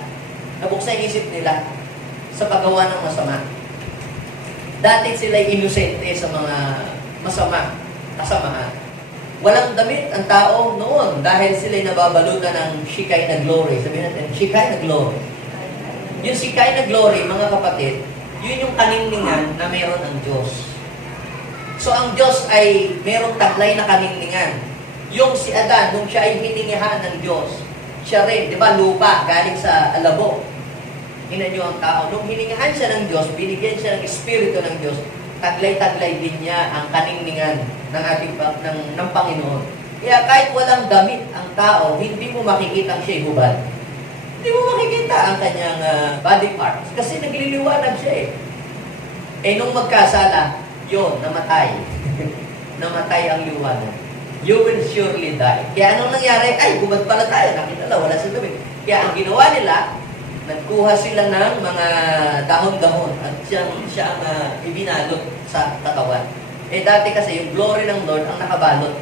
Nabuksan yung isip nila sa paggawa ng masama. Dati sila inosente sa mga masama, kasamaan. Walang damit ang tao noon dahil sila'y nababalutan ng shikay na glory. Sabihin natin, shikay na glory. Yung shikay na glory, mga kapatid, yun yung kaningningan na meron ang Diyos. So ang Diyos ay merong taglay na kaningningan. Yung si Adan, nung siya ay hiningihan ng Diyos, siya rin, di ba, lupa, galing sa alabo. Hinan niyo ang tao. Nung hiningihan siya ng Diyos, binigyan siya ng Espiritu ng Diyos, taglay-taglay din niya ang kaningningan ng Panginoon. Kaya kahit walang damit ang tao, hindi mo makikita ang siya'y hubad. Hindi mo makikita ang kanyang body parts kasi nagliliwanag siya eh. Nung magkasala, yun, namatay. Namatay ang liwanag. You will surely die. Kaya anong nangyari? Ay, hubad pala tayo. Nakita lang, wala sa damit. Kaya ang ginawa nila, nagkuha sila ng mga dahon-dahon at siya ang ibinalot sa katawan. Dati kasi yung glory ng Lord ang nakabalot.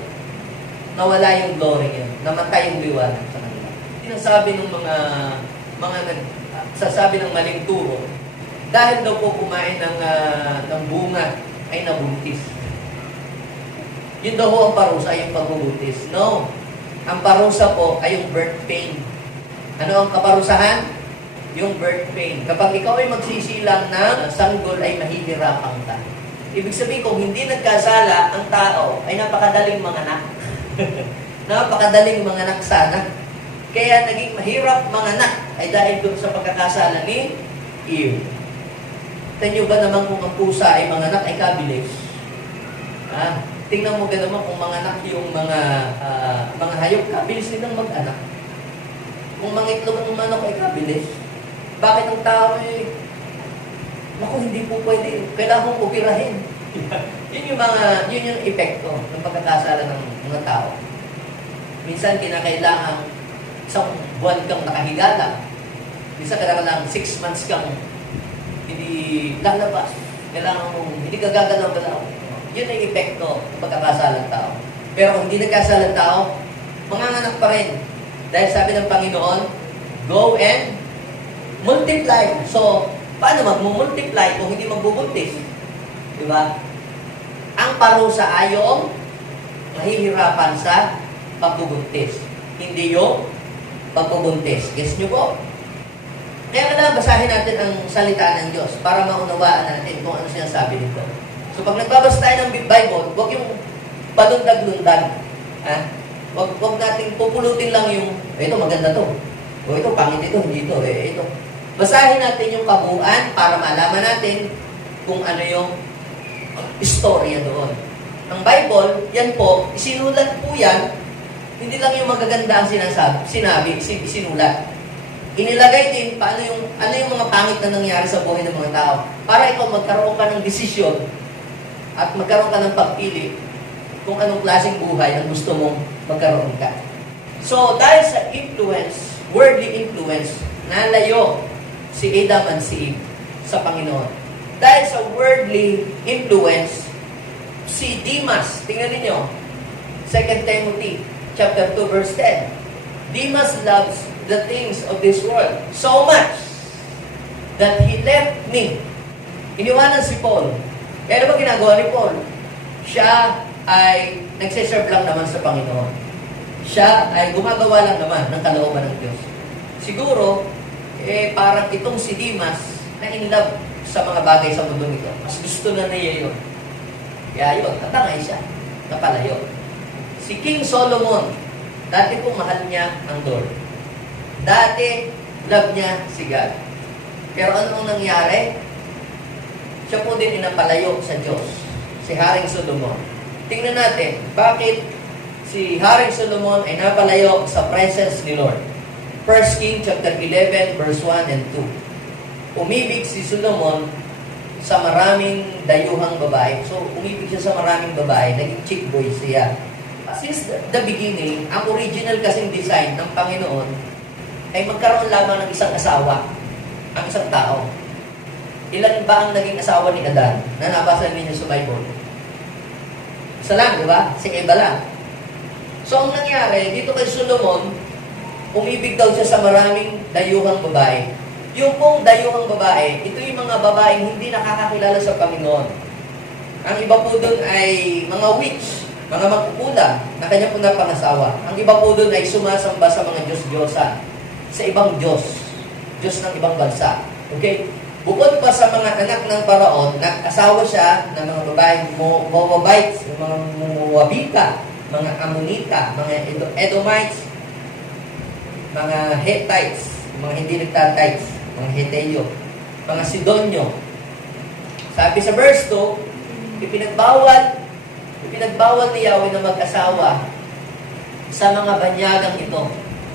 Nawala yung glory niya. Namatay yung liwanag sa kanila. Sinasabi ng mga nagsasabi ng maling turo, dahil daw po kumain ng bunga ay nabuntis. Yun daw po ang parusa ay yung pagbubuntis. No. Ang parusa po ay yung birth pain. Ano ang kaparusahan? Yung birth pain. Kapag ikaw ay magsisilang ng sanggol ay mahihirapan ka. Ibig sabihin, kung hindi nagkasala, ang tao ay napakadaling manganak. Napakadaling manganak sana. Kaya naging mahirap manganak ay dahil doon sa pagkakasala ni Eve. Tingnan ba naman kung ang pusa ay manganak ay kabilis? Tingnan mo ba naman kung manganak yung mga hayop, kabilis nilang mag-anak. Kung mga itlog ng manok ay kabilis. Bakit ang tao ay, hindi po pwede. Kailangan mong upirahin. yun yung epekto ng pagkakasala ng mga tao. Minsan, kinakailangan isang buwan kang nakahiga lang. Minsan, kailangan 6 months kang hindi lalabas. Kailangan mong hindi ka gagalaw-galaw. Yun ang epekto ng pagkakasala ng tao. Pero kung hindi nagkasala ng tao, manganganak pa rin. Dahil sabi ng Panginoon, go and multiply. So, paano mag-multiply kung hindi magbubuntis? Diba? Ang parusa ay yung mahihirapan sa pagbubuntis. Hindi yung pagbubuntis. Guess nyo po? Kaya kailangan basahin natin ang salita ng Diyos para maunawaan natin kung ano sinasabi nito. So, pag nagbabasa tayo ng Bible, huwag yung palundag-lundag. Huwag natin pupulutin lang yung, ito maganda to. O ito, pangit ito, hindi ito. Ito. Basahin natin yung kabuuan para malaman natin kung ano yung istorya doon. Ang Bible, yan po, isinulat po yan, hindi lang yung magaganda ang sinulat. Inilagay din ano yung mga pangit na nangyari sa buhay ng mga tao. Para ikaw magkaroon ka ng desisyon at magkaroon ka ng pagpili kung anong klaseng buhay ang gusto mong magkaroon ka. So, dahil sa influence, worldly influence, nalayo si Adam and si Eve sa Panginoon. Dahil sa worldly influence, si Demas, tingnan ninyo, 2 Timothy chapter 2 verse 10. Demas loves the things of this world so much that he left me. Iniwanan si Paul. Kaya ano ba ginagawa ni Paul? Siya ay nagsiserve lang naman sa Panginoon. Siya ay gumagawa lang naman ng kalooban ng Diyos. Siguro, parang itong si Demas na in love sa mga bagay sa mundo nito. Mas gusto na niya yun. Kaya yun, tatangay siya. Napalayo. Si King Solomon, dati pong mahal niya ang Lord. Dati, love niya si God. Pero anong nangyari? Siya po din inapalayo sa Diyos. Si Haring Solomon. Tingnan natin, bakit si Haring Solomon ay napalayo sa presence ni Lord. 1 King chapter 11 verse 1 and 2. Umibig si Solomon sa maraming dayuhang babae. So, umibig siya sa maraming babae. Naging chick boy siya. Since the beginning, ang original kasing design ng Panginoon ay magkaroon lamang ng isang asawa, ang isang tao. Ilan ba ang naging asawa ni Adan na nabasa ninyo sa Bible? Isa lang, di ba? Si Eva lang. So, ang nangyari, dito kay Solomon, umibig daw siya sa maraming dayuhang babae. Yung pong dayuhang babae, ito yung mga babaeng hindi nakakakilala sa Panginoon. Ang iba po doon ay mga witch, mga magkukula na kanya po napangasawa. Ang iba po doon ay sumasamba sa mga Diyos-Diyosa, sa ibang Diyos, Diyos ng ibang bansa. Okay? Bukod pa sa mga anak ng Paraon, nag-asawa siya ng mga babaeng Moabites, mga Moabita, mga Ammonita, mga Edomites, mga Hittites, mga hindi nagtatites, mga Heteo, mga Sidonyo. Sabi sa verse 2, ipinagbawal ni Yahweh na mag-asawa sa mga banyagang ito.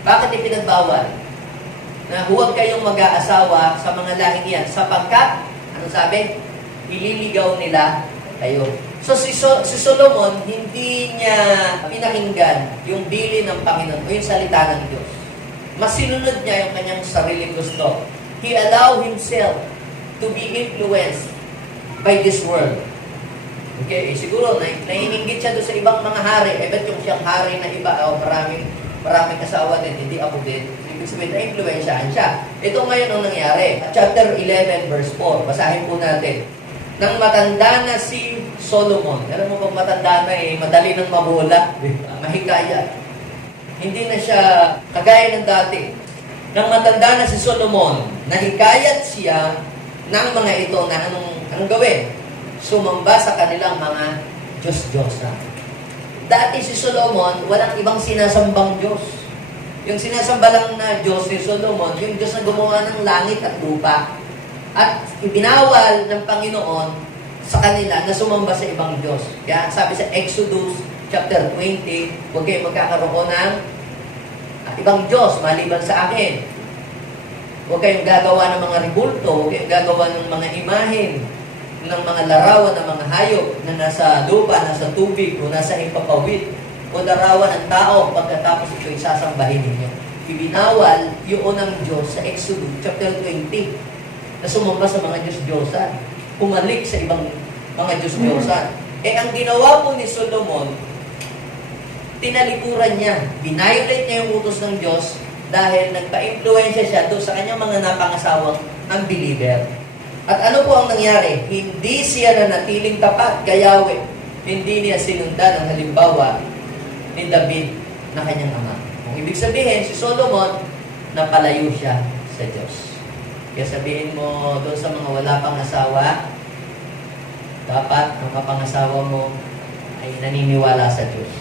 Bakit ipinagbawal? Na huwag kayong mag-aasawa sa mga lahing yan sapagkat, ano sabi? Ililigaw nila kayo. So si Solomon, hindi niya pinakinggan yung bilin ng Panginoon o yung salita ng Diyos. Mas sinunod niya yung kanyang sariling gusto. He allowed himself to be influenced by this world. Okay, siguro naiinggit siya doon sa ibang mga hari. Ba't yung siyang hari na iba, maraming kasawa din, hindi ako din. Ibig sabihin, na-influensyahan siya. Ito ngayon ang nangyari. Chapter 11, verse 4. Basahin po natin. Nang matanda na si Solomon, alam mo pag matanda na madali nang mabola, mahikaya. Hindi na siya kagaya ng dati. Nang matanda na si Solomon, nahikayat siya ng mga ito na anong gawin? Sumamba sa kanilang mga Diyos-Diyosa. Dati si Solomon, walang ibang sinasambang Diyos. Yung sinasamba lang na Diyos ni Solomon, yung Diyos na gumawa ng langit at lupa. At ibinawal ng Panginoon sa kanila na sumamba sa ibang Diyos. Kaya sabi sa Exodus chapter 20, huwag kayo magkakaroon ng ibang Diyos maliban sa akin. Huwag kayong gagawa ng mga ribulto, huwag kayong gagawa ng mga imahin, ng mga larawan ng mga hayop na nasa lupa, nasa tubig, o nasa himpapawid, o larawan ng tao pagkatapos ito'y sasambahin ninyo. Ibinawal yung unang Diyos sa Exodus chapter 20 na sumamba sa mga Diyos-Diyosan, pumalik sa ibang mga Diyos-Diyosan. Ang ginawa po ni Solomon, tinalikuran niya, binayolate niya yung utos ng Diyos dahil nagpa-impluensya siya doon sa kanyang mga napangasawang unbeliever. At ano po ang nangyari? Hindi siya nanatiling tapat kay Yahweh. Hindi niya sinundan ang halimbawa ni David na kanyang ama. Kung ibig sabihin, si Solomon, napalayo siya sa Diyos. Kaya sabihin mo doon sa mga wala pang asawa, dapat ang kapangasawa mo ay naniniwala sa Diyos.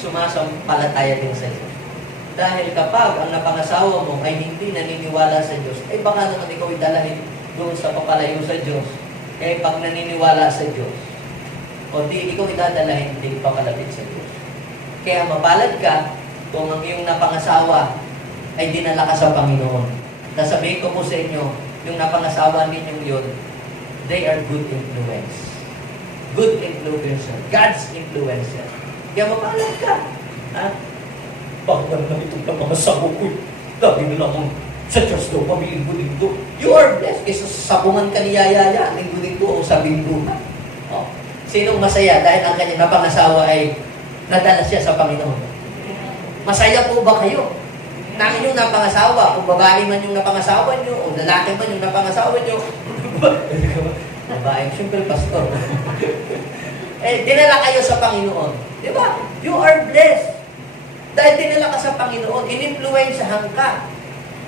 Sumasampalataya din sa Diyos. Dahil kapag ang napangasawa mo ay hindi naniniwala sa Diyos, ay baka naman ikaw idalahin doon sa papalayo sa Diyos. Kaya pag naniniwala sa Diyos, o di ikaw idadalahin, hindi papalapit sa Diyos. Kaya mapalad ka kung ang iyong napangasawa ay dinala ka sa Panginoon. Sasabihin ko po sa inyo, yung napangasawa ninyong yun, they are good influence. Good influencer. God's influencer. Kaya mapalad ka. Ha? Bawal na itong mga sabo ko. Dami na lang sa Diyos daw kami linggo-linggo. You are blessed. Kaysa sabungan ka ni Yaya, linggo-linggo o sa linggo. Oh. Sinong masaya dahil ang kanyang napangasawa ay nadala siya sa Panginoon? Masaya po ba kayo? Nang inyong napangasawa, kung babae man yung napangasawa nyo, o lalaki man yung napangasawa nyo, babae, siyempre pastor. Dinala kayo sa Panginoon. Di ba? You are blessed. Dahil dinala ka sa Panginoon, in-influensyahan ka.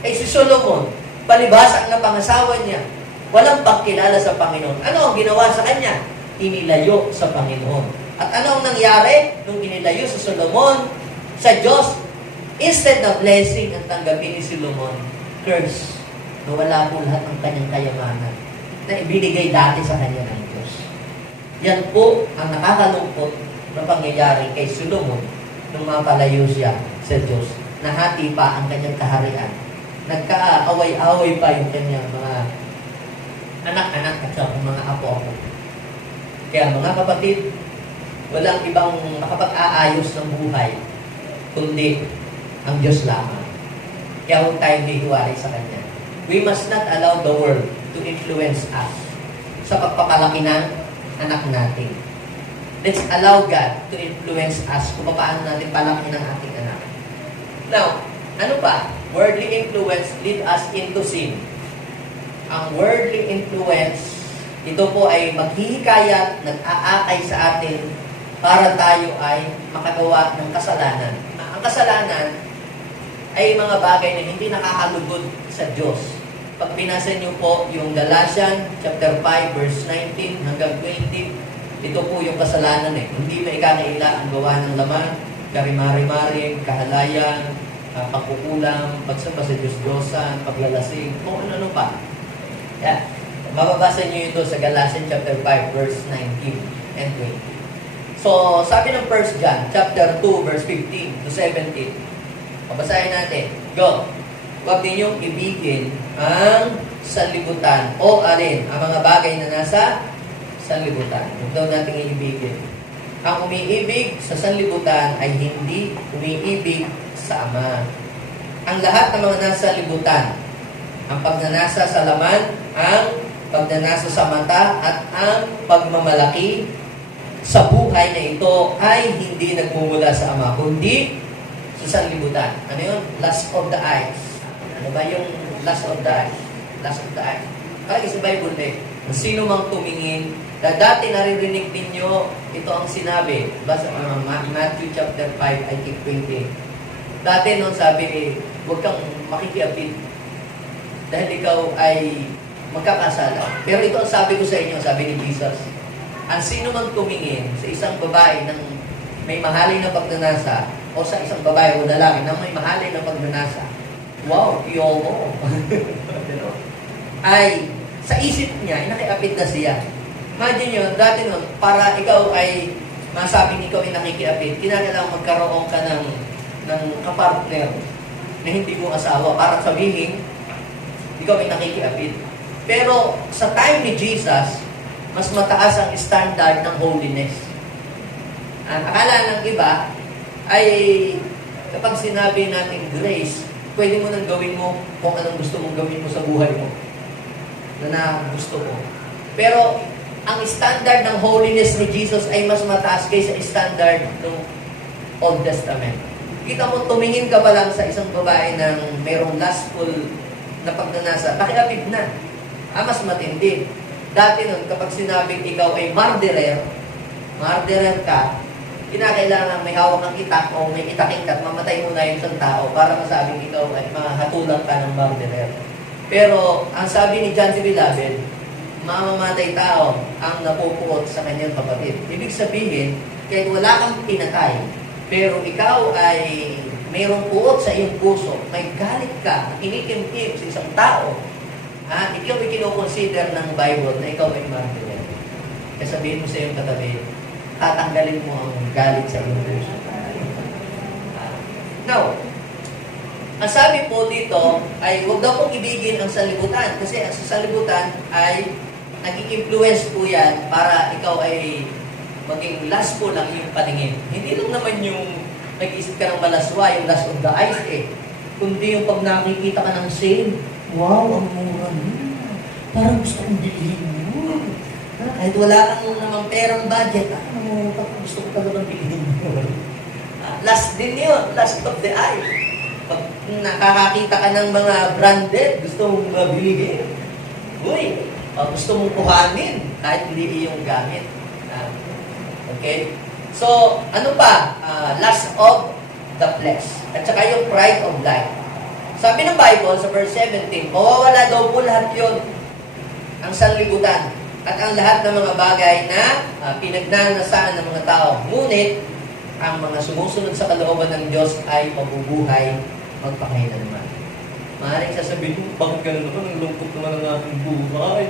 Si Solomon, palibhas ang napangasawa niya, walang pagkilala sa Panginoon. Ano ang ginawa sa kanya? Inilayo sa Panginoon. At ano ang nangyari nung inilayo sa Solomon, sa Diyos? Instead na blessing ang tanggapin ni Solomon, curse. Nawala po lahat ng kanyang kayamanan na ibinigay dati sa kanya ng Diyos. Yan po ang nakakalungkot na pangyayari kay Solomon nung mapalayo siya sa Diyos. Nahati pa ang kanyang kaharian. Nagkaaway-away pa yung kanyang mga anak-anak at saka mga apo-apo. Kaya mga kapatid, walang ibang makapag-aayos ng buhay kundi ang Diyos lamang. Kaya huwag tayong hihiwalay sa Kanya. We must not allow the world to influence us sa pagpapalaki ng anak natin. Let's allow God to influence us kung paano natin palaki ng ating anak. Now, ano pa? Worldly influence lead us into sin. Ang worldly influence, ito po ay maghihikayat, nag-aakay sa atin para tayo ay makagawa ng kasalanan. Ang kasalanan ay mga bagay na hindi nakakalugod sa Diyos. Pag binasa niyo po yung Galatians chapter 5 verse 19 hanggang 20, ito po yung kasalanan Hindi na ikakaila ang gawa ng laman, karimari-mari, kahalayan, pagkukulang, pagsamba sa Diyos-Diyosan, paglalasing, kung ano-ano pa. Yeah. Mababasa niyo ito sa Galatians chapter 5 verse 19 and 20. So, sabi ng 1 John chapter 2 verse 15 to 17. Babasahin natin. Go. Huwag ninyong ibigin ang sanlibutan o alin ang mga bagay na nasa sanlibutan. Huwag daw natin iibigin. Ang umiibig sa sanlibutan ay hindi umiibig sa Ama. Ang lahat ng mga nasa libutan, ang pagnanasa sa laman, ang pagnanasa sa mata, at ang pagmamalaki sa buhay na ito ay hindi nagmumula sa Ama, kundi sa sanlibutan. Ano yun? Lust of the eyes. Ano ba yung lust of the eyes? Lust of the eyes. Kaya sa Bible sino mang tumingin, na dati naririnig ninyo, ito ang sinabi. Basta Matthew chapter 5, I think 20. Dati noon sabi, huwag kang makikiapid dahil ikaw ay magkakasala. Pero ito ang sabi ko sa inyo, sabi ni Jesus, ang sino man tumingin sa isang babae ng may mahalin na pagnanasa o sa isang babae o lalaki na may mahalin na pagnanasa, wow, yolo. Ay, sa isip niya, nakiapid na siya. Imagine yun, dati nun, para ikaw ay masabing ikaw ay nakikiapid, kinakailangan magkaroon ka ng kapartner na hindi mo asawa para sabihin, ikaw ay nakikiapid. Pero sa time ni Jesus, mas mataas ang standard ng holiness. Ang akala ng iba ay kapag sinabi natin grace, pwede mo nang gawin mo kung anong gusto mong gawin mo sa buhay mo na gusto mo. Pero ang standard ng holiness ni Jesus ay mas mataas kaysa standard ng Old Testament. Kita mo, tumingin ka pa lang sa isang babae ng mayroong lustful na pagnanasa, pakiapid na. Mas matindi. Dati nun, kapag sinabing ikaw ay murderer ka, kinakailangan may hawak ng itak o may itaking ka at mamatay mo na yung isang tao para masabing ikaw ay mahatulang ka ng murderer. Pero, ang sabi ni John the Beloved, mamamatay tao ang napupuot sa kanyang kapatid. Ibig sabihin, kahit wala kang pinatay, pero ikaw ay mayroong puot sa iyong puso, may galit ka, kinikimkim sa isang tao, ikaw ay kinoconsider ng Bible na ikaw ay murderer. Kaya sabihin mo sa iyong katabi, tatanggalin mo ang galit sa iyong puso. Now, ang sabi po dito ay huwag daw pong ibigin ang sanlibutan kasi ang sanlibutan ay nag-influence po yan para ikaw ay maging lustful lang yung paningin. Hindi lang naman yung nag-isip ka ng malaswa, yung lust of the eyes eh. Kundi yung pag nakikita ka ng sale, wow, ang mura niya. Parang gusto kong bilhin mo. Kahit wala kang namang perang budget, gusto ko talagang bilhin mo. Lust din yun, lust of the eye. Pag nakakakita ka ng mga branded, gusto mong mabili. Uy, gusto mong kuhanin kahit hindi iyong gamit. Okay? So, ano pa? Lust of the flesh. At saka yung pride of life. Sabi ng Bible sa verse 17, mawawala daw po lahat yun, ang sanlibutan, at ang lahat ng mga bagay na pinagnanasaan ng mga tao. Ngunit, ang mga sumusunod sa kalooban ng Diyos ay mabubuhay magpakailanman. Maaaring sasabihin mo, bakit gano'n naman? Ang lungkot naman ang aking buhay.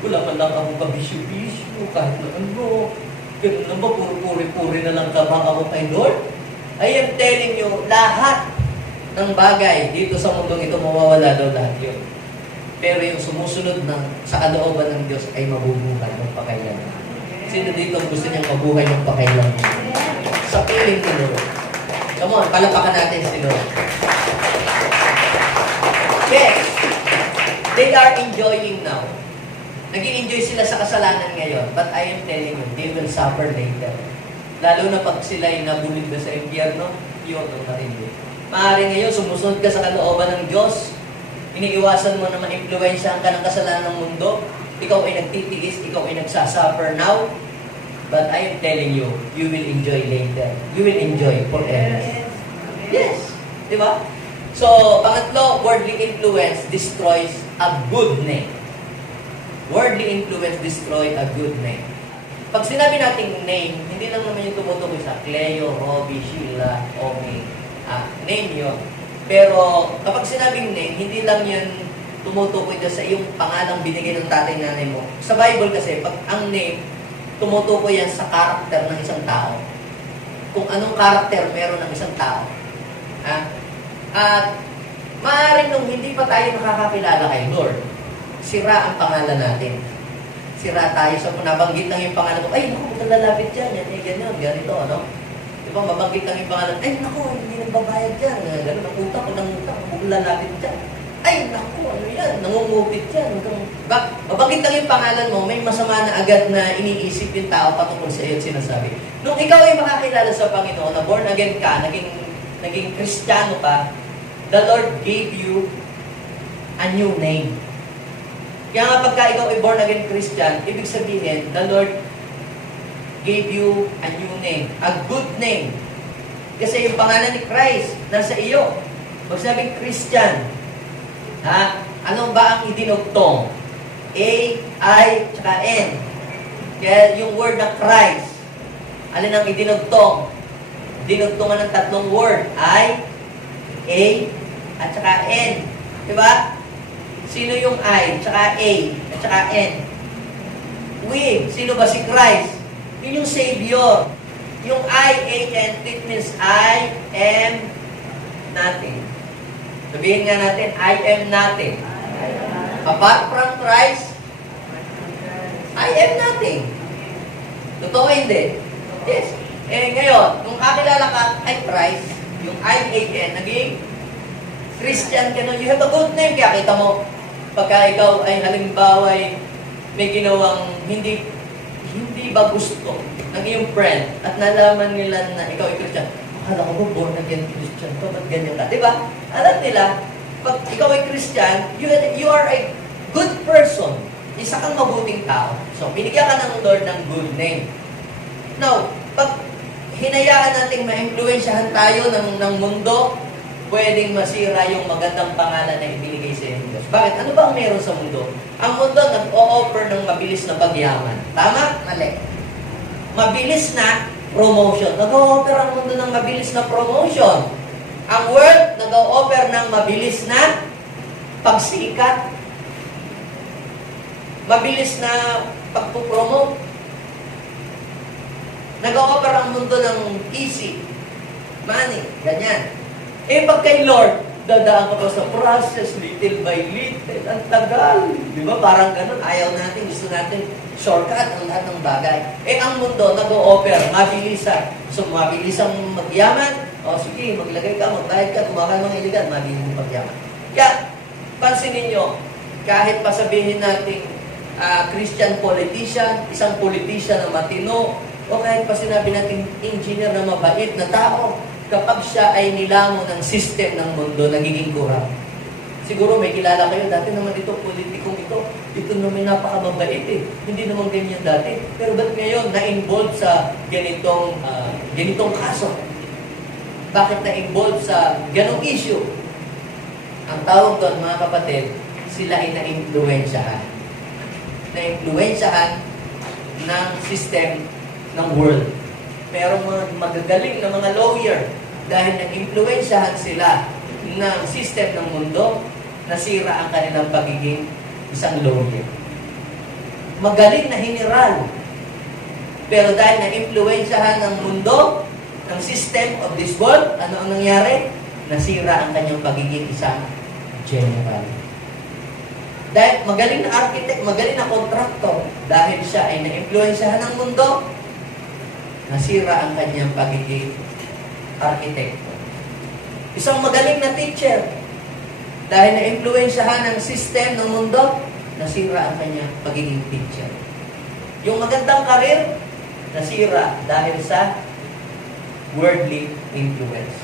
Wala man lang akong kabisyo-bisyo, kahit na ano. Ganun na ba? Puro-puri-puri na lang ka ba ako kay Lord? I am telling you, lahat ng bagay dito sa mundong ito, mawawala daw lahat yun. Pero yung sumusunod sa kalooban ng Diyos ay mabubuhay magpakailanman. Sino dito gusto niyang mabuhay magpakailanman? Sa piling ni Lord. Come on, palapakan natin si Lord. Yes, they are enjoying now. Nag-i-enjoy sila sa kasalanan ngayon, but I am telling you, they will suffer later. Lalo na pag sila'y nabulid na sa impyerno, yun ang matindi. Maaaring ngayon, sumusunod ka sa kalooban ng Diyos, iniiwasan mo na ma-influensyahan ka ng kasalanan ng mundo, ikaw ay nagtitiis, ikaw ay nagsasuffer now, but I am telling you, you will enjoy later. You will enjoy forever. Yes. Di ba? So, pangatlo, worldly influence destroys a good name. Worldly influence destroy a good name. Pag sinabi nating name, hindi lang naman yung tumutukoy sa Cleo, Robbie, Sheila, Omi. Name yun. Pero kapag sinabing name, hindi lang yan tumutukoy sa iyong pangalang binigay ng tatay nanay mo. Sa Bible kasi, pag ang name, tumutukoy yan sa karakter ng isang tao. Kung anong karakter meron ng isang tao. At maaaring nung hindi pa tayo nakakakilala kay Lord, sira ang pangalan natin. Sira tayo sa nabanggit lang yung pangalan ko, ay, naku, lalapit dyan, yan, ganyan, ganito, ano? Diba, mabanggit lang yung pangalan, ay, naku, hindi nagbabayad dyan, gano'n, ang utang ko ng utang, kung lalapit dyan. Ay, naku, ano yan, nangungupit dyan. Mabanggit lang yung pangalan mo, may masama na agad na iniisip yung tao patungkol sa iyo at sinasabi. Nung ikaw ay makakilala sa Panginoon, na born again ka, naging Kristiyano ka, the Lord gave you a new name. Kaya nga pagka ikaw ay born again Christian, ibig sabihin, the Lord gave you a new name, a good name. Kasi yung pangalan ni Christ nasa iyo. Pag sabing Christian, ano ba ang idinugtong? A, I, tsaka N. Kaya yung word na Christ, alin ang idinugtong? Dinugtungan ng tatlong word, I, A, at tsaka N. Diba? Sino yung I, tsaka A, at tsaka N? We. Sino ba si Christ? Yun yung Savior. Yung I, A, N, it means I am nothing. Sabihin nga natin, I am nothing. Apart from Christ, I am nothing. Totoo hindi? Yes. Ngayon, kung kakilala ka ay Christ, yung I, A, N, naging Christian ka nun, you have a good name. Kaya kita mo, pagka ikaw ay halimbawa ay may ginawang hindi ba gusto ng iyong friend at nalaman nila na ikaw ay Christian, akala ko ba born again Christian ka? Ba't ganyan ka? Diba? Alam nila, pag ikaw ay Christian, you are a good person. Isa kang mabuting tao. So, binigyan ka ng Lord ng good name. Now, pag hinayaan nating ma-influensyahan tayo ng mundo, pwedeng masira yung magandang pangalan na ibinigay sa iyo. Bakit? Ano ba ang meron sa mundo? Ang mundo nag-o-offer ng mabilis na pagyaman. Tama? Mali. Mabilis na promotion. Nag-o-offer ang mundo ng mabilis na promotion. Ang world nag-o-offer ng mabilis na pagsikat. Mabilis na pagpupromote. Nag-o-offer ang mundo ng easy money. Ganyan. Pag kay Lord, Dadaan ka pa sa process, little by little, ang tagal. Di ba? Parang ganun, ayaw natin, gusto natin shortcut ang lahat ng bagay. Ang mundo, nag-o-offer, mabilisan. So, mabilisang magyaman, o sige, maglagay ka, magbayad ka, tumakal mga iligan, mabilisang magyaman. Kaya, pansinin nyo, kahit pasabihin natin, Christian politician, isang politician na matino, o kahit pa sinabi natin engineer na mabait na tao, kapag siya ay nilamon ng system ng mundo, nagiging corrupt. Siguro may kilala kayo, dati naman ito, politikong ito naman napakamabait eh. Hindi naman ganyan dati. Pero ba't ngayon na-involve sa ganitong kaso? Bakit na-involve sa ganong issue? Ang tawag doon, mga kapatid, sila ay na-influensyahan. Na-influensyahan ng system ng world. Merong mga magagaling na mga lawyer dahil na-influensyahan sila ng system ng mundo, nasira ang kanilang pagiging isang lawyer. Magaling na general, pero dahil na-influensyahan ng mundo, ng system of this world, ano ang nangyari? Nasira ang kanyang pagiging isang general. Dahil magaling na architect, magaling na contractor, dahil siya ay na-influensyahan ng mundo, nasira ang kanyang pagiging arkitekto. Isang magaling na teacher, dahil na-influensyahan ng system ng mundo, nasira ang kanyang pagiging teacher. Yung magandang karir, nasira dahil sa worldly influence.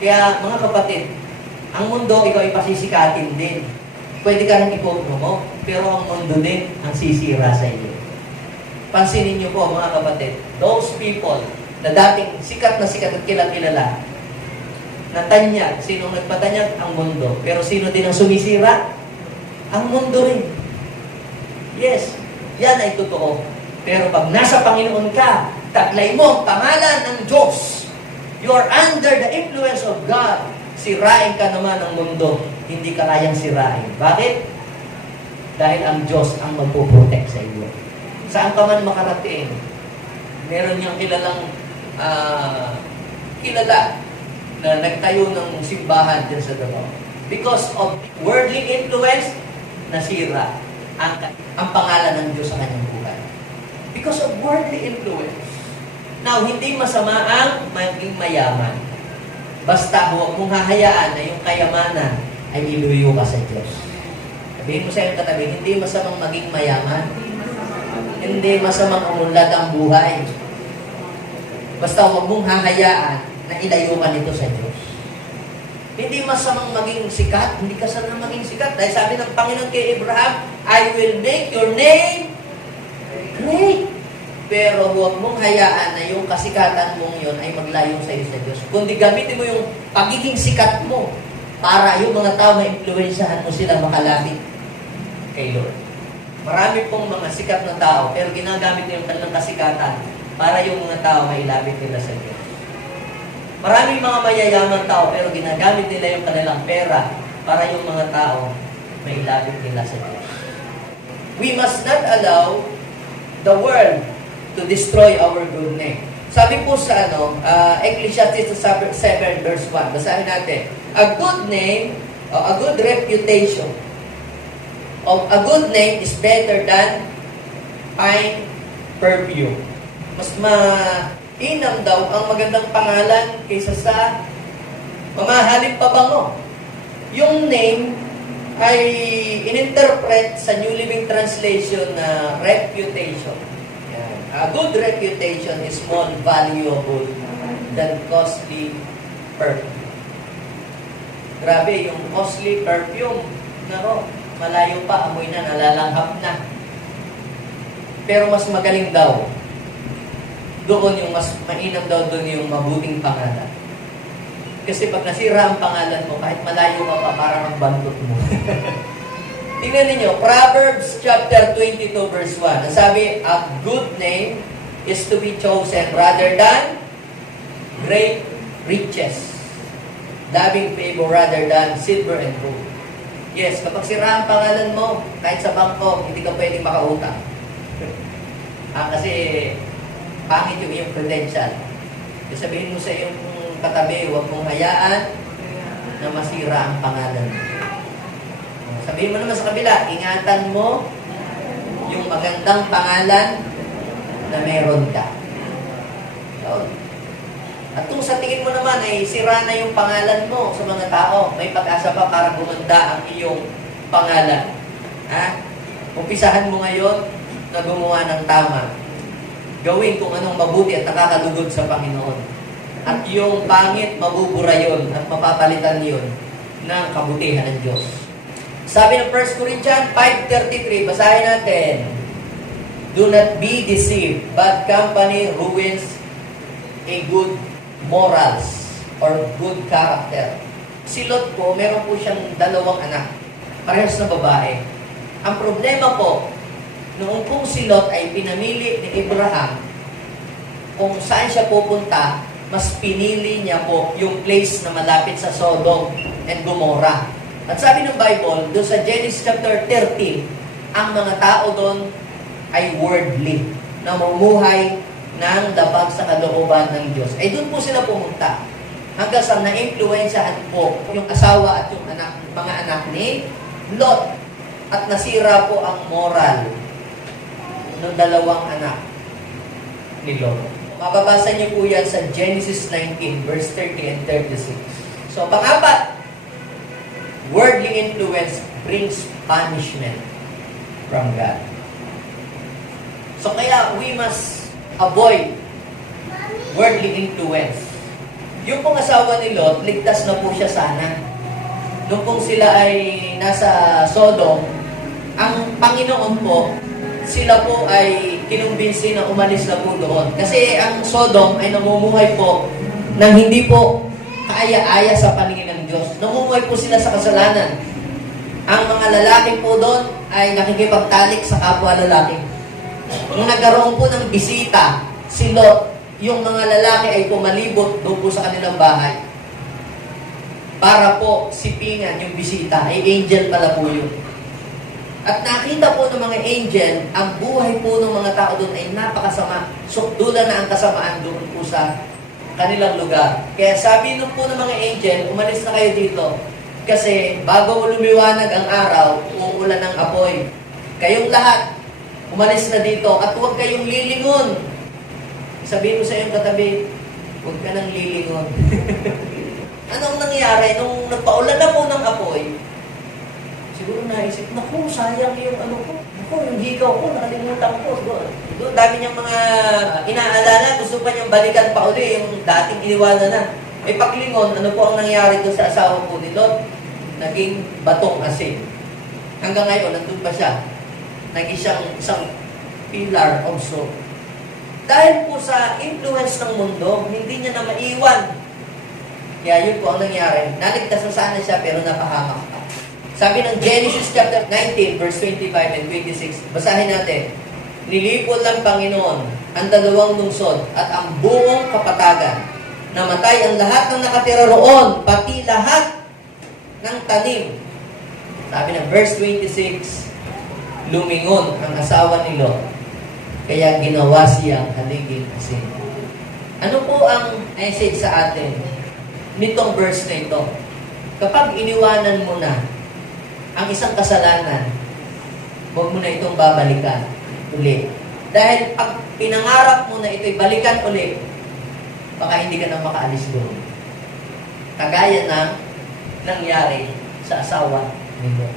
Kaya mga kapatid, ang mundo, ikaw ay pasisikatin din. Pwede ka rin ipopromote, pero ang mundo din ang sisira sa iyo. Pansinin niyo po mga kapatid, those people na dating sikat at kilala, natanyag, sinong nagpatanyag? Ang mundo. Pero sino din ang sumisira? Ang mundo rin. Yes, yan ay totoo. Pero pag nasa Panginoon ka, taglay mo ang pangalan ng Diyos. You are under the influence of God. Sirain ka naman ng mundo. Hindi ka kayang sirain. Bakit? Dahil ang Diyos ang magpo-protect sa iyo. Saan ka man makarating, meron niyang kilalang kilala na nagtayo ng simbahan dyan sa Davao. Because of worldly influence, nasira ang pangalan ng Diyos sa kanyang buhay. Because of worldly influence. Now, hindi masama ang maging mayaman. Basta huwag mong hahayaan na yung kayamanan ay iluyo ka sa Diyos. Sabihin mo sa iyong katabi, hindi masamang maging mayaman. Hindi masamang umunlad ang buhay. Basta huwag mong hahayaan na ilayo ka nito sa Diyos. Hindi masamang maging sikat. Hindi ka sana maging sikat. Dahil sabi ng Panginoon kay Abraham, I will make your name great. Pero huwag mong hayaan na yung kasikatan mong yun ay maglayo sa iyo sa Diyos. Kundi gamitin mo yung pagiging sikat mo para yung mga tao ma-influensyahan mo sila makalapit kay Lord. Marami pong mga sikat na tao, pero ginagamit nila yung kanilang kasikatan para yung mga tao mailapit nila sa Diyos. Maraming mga mayayaman tao, pero ginagamit nila yung kanilang pera para yung mga tao mailapit nila sa Diyos. We must not allow the world to destroy our good name. Sabi po sa Ecclesiastes 7 verse 1, basahin natin. A good name, a good reputation of a good name is better than fine perfume. Mas mainam daw ang magandang pangalan kaysa sa mamahaling pabango. Yung name ay ininterpret sa New Living Translation na reputation. Yan. A good reputation is more valuable than costly perfume. Grabe, yung costly perfume, malayo pa, amoy na, nalalanghap na. Pero mas magaling daw. Doon yung mas mainam daw doon yung mabuting pangalan. Kasi pag nasira ang pangalan mo, kahit malayo ka pa, para magbantot mo. Tingnan ninyo, Proverbs chapter 22 verse 1. Sabi, a good name is to be chosen rather than great riches. Loving favor rather than silver and gold. Yes, kapag sira ang pangalan mo, kahit sa bangko, hindi ka pwedeng makautang. Kasi pangit yung iyong credential. Sabihin mo sa iyong katabi, huwag mong hayaan na na masira ang pangalan mo. Sabihin mo naman sa kabila, ingatan mo yung magandang pangalan na meron ka. So, at kung sa tingin mo naman ay sira na yung pangalan mo sa mga tao, may pag-asa pa para gumanda ang iyong pangalan. Ha? Umpisahan mo ngayon na gumawa ng tama. Gawin kung anong mabuti at nakakalugod sa Panginoon. At yung pangit, mabubura yun at mapapalitan yun ng kabutihan ng Diyos. Sabi ng 1 Corinthians 5:33, basahin natin. Do not be deceived, bad company ruins a good morals or good character. Si Lot po, meron po siyang 2 anak, parehas na babae. Ang problema po, noong kung si Lot ay pinamili ni Abraham, kung saan siya pupunta, mas pinili niya po yung place na malapit sa Sodom and Gomorrah. At sabi ng Bible, doon sa Genesis chapter 13, ang mga tao doon ay worldly, namumuhay ng labag sa kalooban ng Diyos. Ay doon po sila pumunta. Hanggang sa na-influensyahan po yung asawa at yung mga anak ni Lot. At nasira po ang moral ng 2 anak ni Lot. Mababasa niyo po yan sa Genesis 19, verse 30 and 36. So, pang-apat, worldly influence brings punishment from God. So, kaya we must avoid worldly influence. Yung pong asawa ni Lot, ligtas na po siya sana. Nung pong sila ay nasa Sodom, ang Panginoon po, sila po ay kinumbinsi na umalis na po doon. Kasi ang Sodom ay namumuhay po nang hindi po kaaya-aya sa paningin ng Diyos. Namumuhay po sila sa kasalanan. Ang mga lalaki po doon ay nakikipagtalik sa kapwa lalaki. Nung nagkaroon po ng bisita, si Lot, yung mga lalaki ay pumalibot doon po sa kanilang bahay. Para po sipingan yung bisita, ay angel pala po yun. At nakita po ng mga angel, ang buhay po ng mga tao doon ay napakasama. Sukdulan na ang kasamaan doon po sa kanilang lugar. Kaya sabi nung po ng mga angel, umalis na kayo dito. Kasi bago lumiwanag ang araw, uulan ng apoy. Kayong lahat, umalis na dito at huwag kayong lilingon. Sabihin mo sa iyong katabi, huwag ka nang lilingon. Anong nangyari? Nung nagpaulan na po ng apoy, siguro naisip, naku, sayang yung ano ko. Naku, yung higaw ko, nakalimutan ko. Doon, dami niyang mga inaalala. Gusto pa niyang balikan pa uli yung dating iniwanan na. May paglingon, ano po ang nangyari doon sa asawa po ni Lot? Naging batong asin. Hanggang ngayon, nandun pa siya. Naging siyang isang pillar of salt. Dahil po sa influence ng mundo, hindi niya na maiwan. Kaya yun po ang nangyari. Naligtas na sana siya, pero napahamak pa. Sabi ng Genesis chapter 19, verse 25 and 26, basahin natin. Nilipol ng Panginoon ang 2 lungsod at ang buong kapatagan. Namatay ang lahat ng nakatira roon, pati lahat ng tanim. Sabi ng verse 26, lumingon ang asawa ni Lot, kaya ginawa siyang haliging asin. Ano po ang message sa atin nitong verse na ito? Kapag iniwanan mo na ang isang kasalanan, huwag mo na itong babalikan uli. Dahil pag pinangarap mo na ito'y balikan uli, baka hindi ka na makaalis doon. Kagaya ng nangyari sa asawa ni Lot.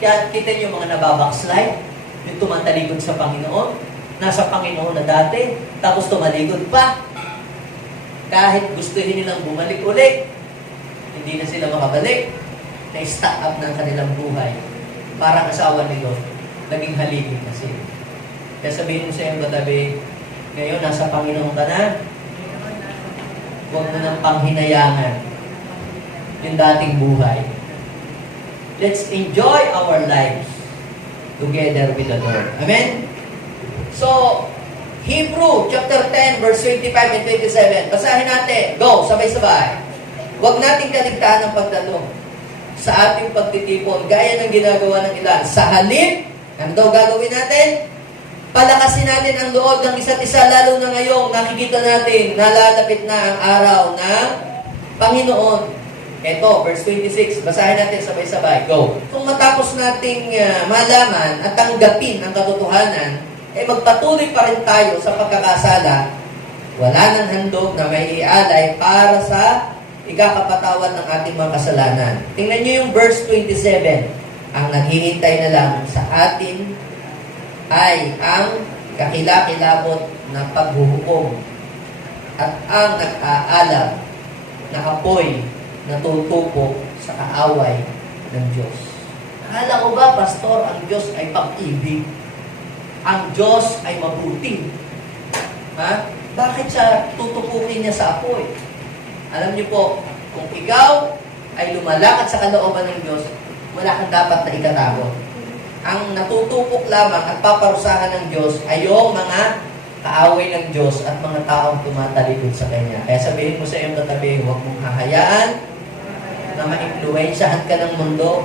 Kaya kita niyo mga nababackslide, yung tumatalikod sa Panginoon, nasa Panginoon na dati, tapos tumalikod pa. Kahit gustuhin nilang bumalik uli, hindi na sila makabalik. Na-stack up ng kanilang buhay. Parang asawa ni Lot, naging haligi kasi. Kaya sabihin mo sa iyong katabi, ngayon nasa Panginoon ka na, huwag mo nang panghinayangan yung dating buhay. Let's enjoy our lives together with the Lord. Amen? So, Hebrew chapter 10, verse 25 and 27. Basahin natin. Go, sabay-sabay. Huwag nating kaligtaan ng pagdalo sa ating pagtitipon, gaya ng ginagawa ng ilan. Sa halip, ano daw gagawin natin? Palakasin natin ang loob ng isa't isa, lalo na ngayong nakikita natin, nalalapit na ang araw ng Panginoon. Ito, verse 26, basahin natin sabay-sabay. Go. Kung matapos nating malaman at tanggapin ang katotohanan, magpatuloy pa rin tayo sa pagkakasala, wala nang handog na may ialay para sa ikakapatawad ng ating mga kasalanan. Tingnan niyo yung verse 27. Ang naghihintay na lang sa atin ay ang kakilakilabot na paghuhukom at ang nag-aalab na apoy na tutupok sa kaaway ng Diyos. Akala ko ba, Pastor, ang Diyos ay pag-ibig? Ang Diyos ay mabuti. Ha? Bakit siya tutupukin niya sa apoy? Alam niyo po, kung ikaw ay lumalakad sa kalooban ng Diyos, wala kang dapat na ikatakot. Ang natutupok lamang at paparusahan ng Diyos ay yung mga kaaway ng Diyos at mga taong tumatalikod sa Kanya. Kaya sabihin mo sa iyong katabi, huwag mong hahayaan na ma-influensyahan ka ng mundo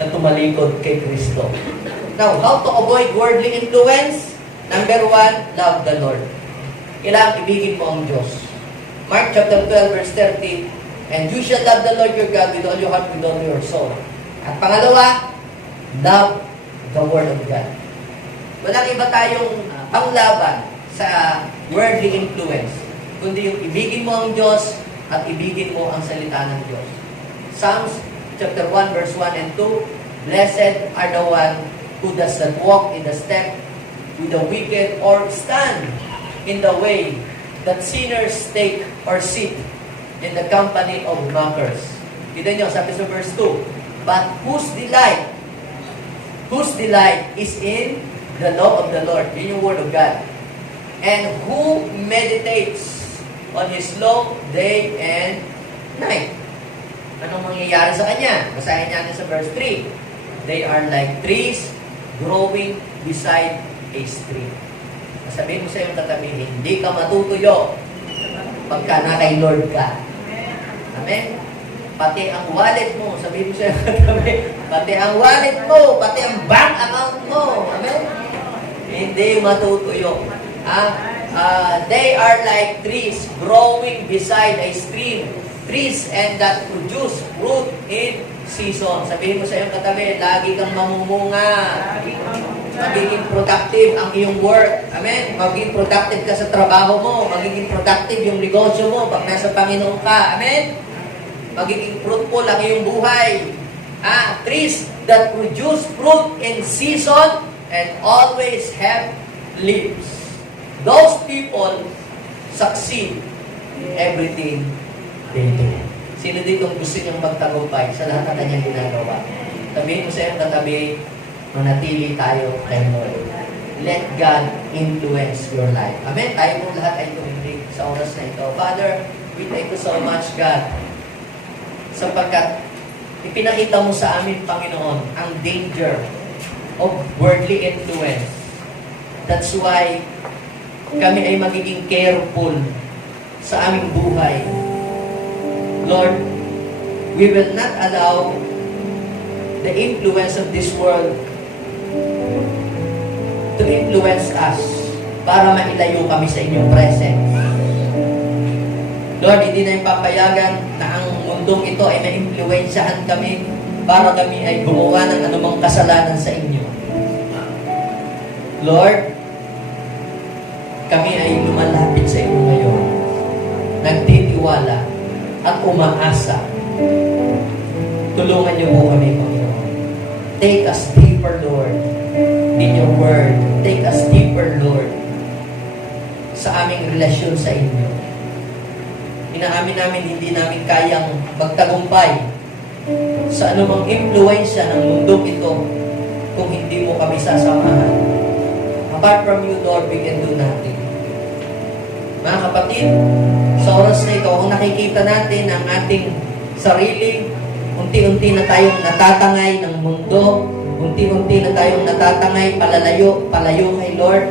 na tumalikod kay Kristo. Now, how to avoid worldly influence? Number 1, love the Lord. Kailangan ibigin mo ang Diyos. Mark chapter 12, verse 30, and you shall love the Lord your God with all your heart, with all your soul. At pangalawa, love the Word of God. Walang iba tayong panglaban sa worldly influence, kundi yung ibigin mo ang Diyos at ibigin mo ang salita ng Diyos. Psalms chapter 1, verse 1 and 2, blessed are the one who does not walk in the step with the wicked or stand in the way that sinners take or sit in the company of mockers. Kita nyo, sabi sa verse 2, but whose delight is in the law of the Lord, in yung word of God, and who meditates on His law day and night. Anong mangyayari sa kanya? Basahin natin sa verse 3. They are like trees growing beside a stream. Sabihin mo sa iyong katabi, hindi ka matutuyo pagka na kay Lord ka. Amen? Pati ang wallet mo, sabihin mo sa iyong katabi, pati ang wallet mo, pati ang bank account mo. Amen? Hindi matutuyo. They are like trees growing beside a stream. Trees and that produce fruit in season. Sabihin mo sa iyong katabi, lagi kang mamumunga. Magiging productive ang iyong work. Amen? Magiging productive ka sa trabaho mo. Magiging productive yung negosyo mo pag nasa Panginoon ka. Amen? Magiging fruitful ang iyong buhay. Trees that produce fruit in season and always have leaves. Those people succeed in everything they do. Sino dito gusto niyang magtagumpay sa lahat ng kanyang ginagawa? Sabihin mo sa iyong katabi, manatili tayo kay Lord. Let God influence your life. Amen? Tayo po lahat ay tumindig sa oras na ito. Father, we thank you so much, God, sapagkat ipinakita mo sa amin, Panginoon, ang danger of worldly influence. That's why kami ay magiging careful sa aming buhay. Lord, we will not allow the influence of this world to influence us para mailayo kami sa inyong presence. Lord, hindi na ipapayagan na ang mundong ito ay ma-influensyahan kami para kami ay gumawa ng anumang kasalanan sa inyo. Lord, kami ay lumalapit sa inyo ngayon, nagtitiwala at umaasa. Tulungan niyo po kami, Panginoon. Take us deeper, Lord, in your word. Take us deeper, Lord, sa aming relasyon sa inyo. Inaamin namin, hindi namin kayang magtagumpay sa anumang impluensya ng mundong ito kung hindi mo kami sasamahan. Apart from you, Lord, we can do nothing. Mga kapatid, sa oras na ito, kung nakikita natin ang ating sarili, unti-unti na tayong natatangay ng mundo, unti-unti na tayong natatangay, palayo kay Lord.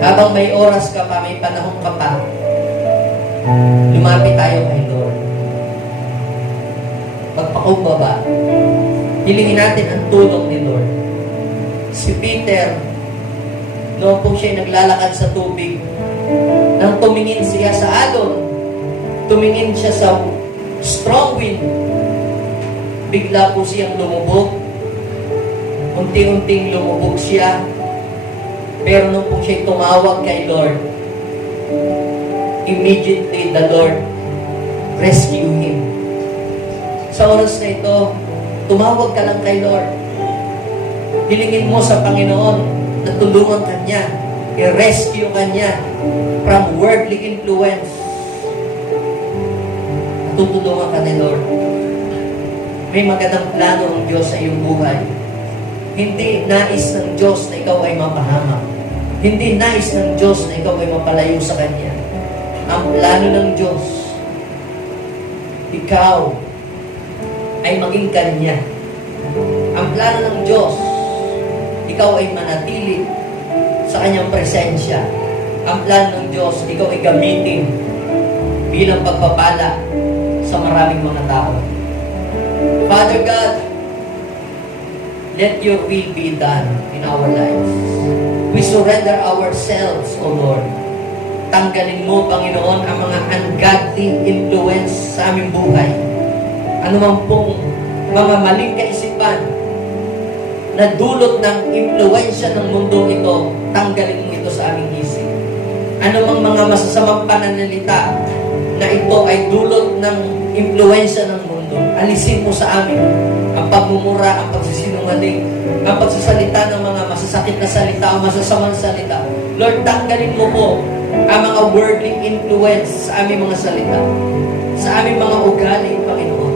Habang may oras ka pa, may panahon ka pa, lumapit tayo kay Lord. Magpakumbaba. Hilingin natin ang tulong ni Lord. Si Peter, noong po siya naglalakad sa tubig, nang tumingin siya sa alon, tumingin siya sa strong wind. Bigla po siyang lumubog. Unti-unting lumubog siya. Pero nung po siya tumawag kay Lord, immediately the Lord rescue him. Sa oras na ito, tumawag ka lang kay Lord. Hilingin mo sa Panginoon na tulungan ka niya, i-rescue ka niya from worldly influence. Tutulungan ka ni Lord. May magandang plano ng Diyos sa iyong buhay. Hindi nais ng Diyos na ikaw ay mapahamak. Hindi nais ng Diyos na ikaw ay mapalayo sa Kanya. Ang plano ng Diyos, ikaw ay maging Kanya. Ang plano ng Diyos, ikaw ay manatili sa Kanyang presensya. Ang plano ng Diyos, ikaw ay gamitin bilang pagpapala sa maraming mga tao. Father God, let your will be done in our lives. We surrender ourselves, O Lord. Tanggalin mo, Panginoon, ang mga ungodly influence sa aming buhay. Ano man pong mga maling kaisipan na dulot ng impluensya ng mundo ito, tanggalin mo ito sa aming isip. Ano mang mga masasamang pananalita na ito ay dulot ng impluensya ng mundo, alisin mo sa amin ang pagmumura, ang pagsisinungaling, ang pagsasalita ng mga masasakit na salita o masasamang salita. Lord, tanggalin mo po ang mga worldly influence sa aming mga salita, sa aming mga ugali, Panginoon.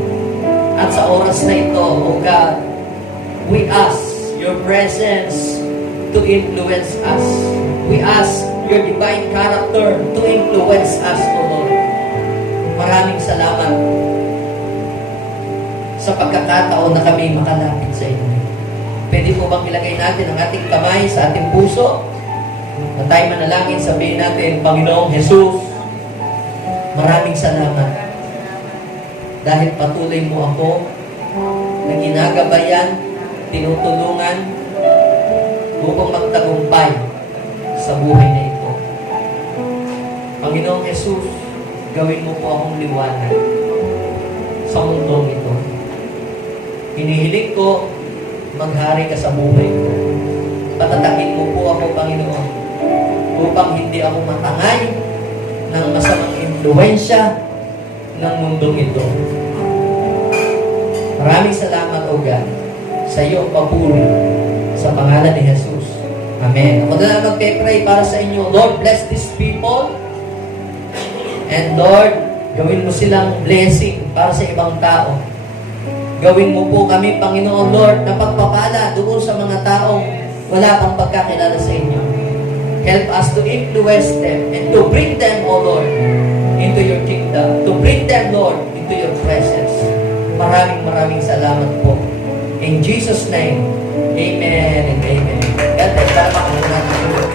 At sa oras na ito, O God, we ask your presence to influence us. We ask your divine character to influence us, O Lord. Maraming salamat sa pagkakataon na kami makalapit sa inyo. Pwede po bang ilagay natin ang ating kamay sa ating puso? Na tayo manalangin, sabihin natin, Panginoong Jesus, maraming salamat. Dahil patuloy mo ako na ginagabayan, tinutulungan upang magtagumpay sa buhay na ito. Panginoong Jesus, gawin mo po akong liwanag sa mundong ito. Hinihiling ko, maghari ka sa buhay ko. Patatakin mo po ako, Panginoon, upang hindi ako matangay ng masamang impluensya ng mundong ito. Maraming salamat, O God, sa iyong papuri sa pangalan ni Jesus. Amen. Ako na lang magpe-pray para sa inyo. Lord, bless these people. And Lord, gawin mo silang blessing para sa ibang tao. Gawin mo po kami, Panginoon Lord, na pagpapala doon sa mga taong wala pang pagkakilala sa inyo. Help us to influence them and to bring them, O Lord, into your kingdom. To bring them, Lord, into your presence. Maraming salamat po. In Jesus' name, amen and amen. God bless.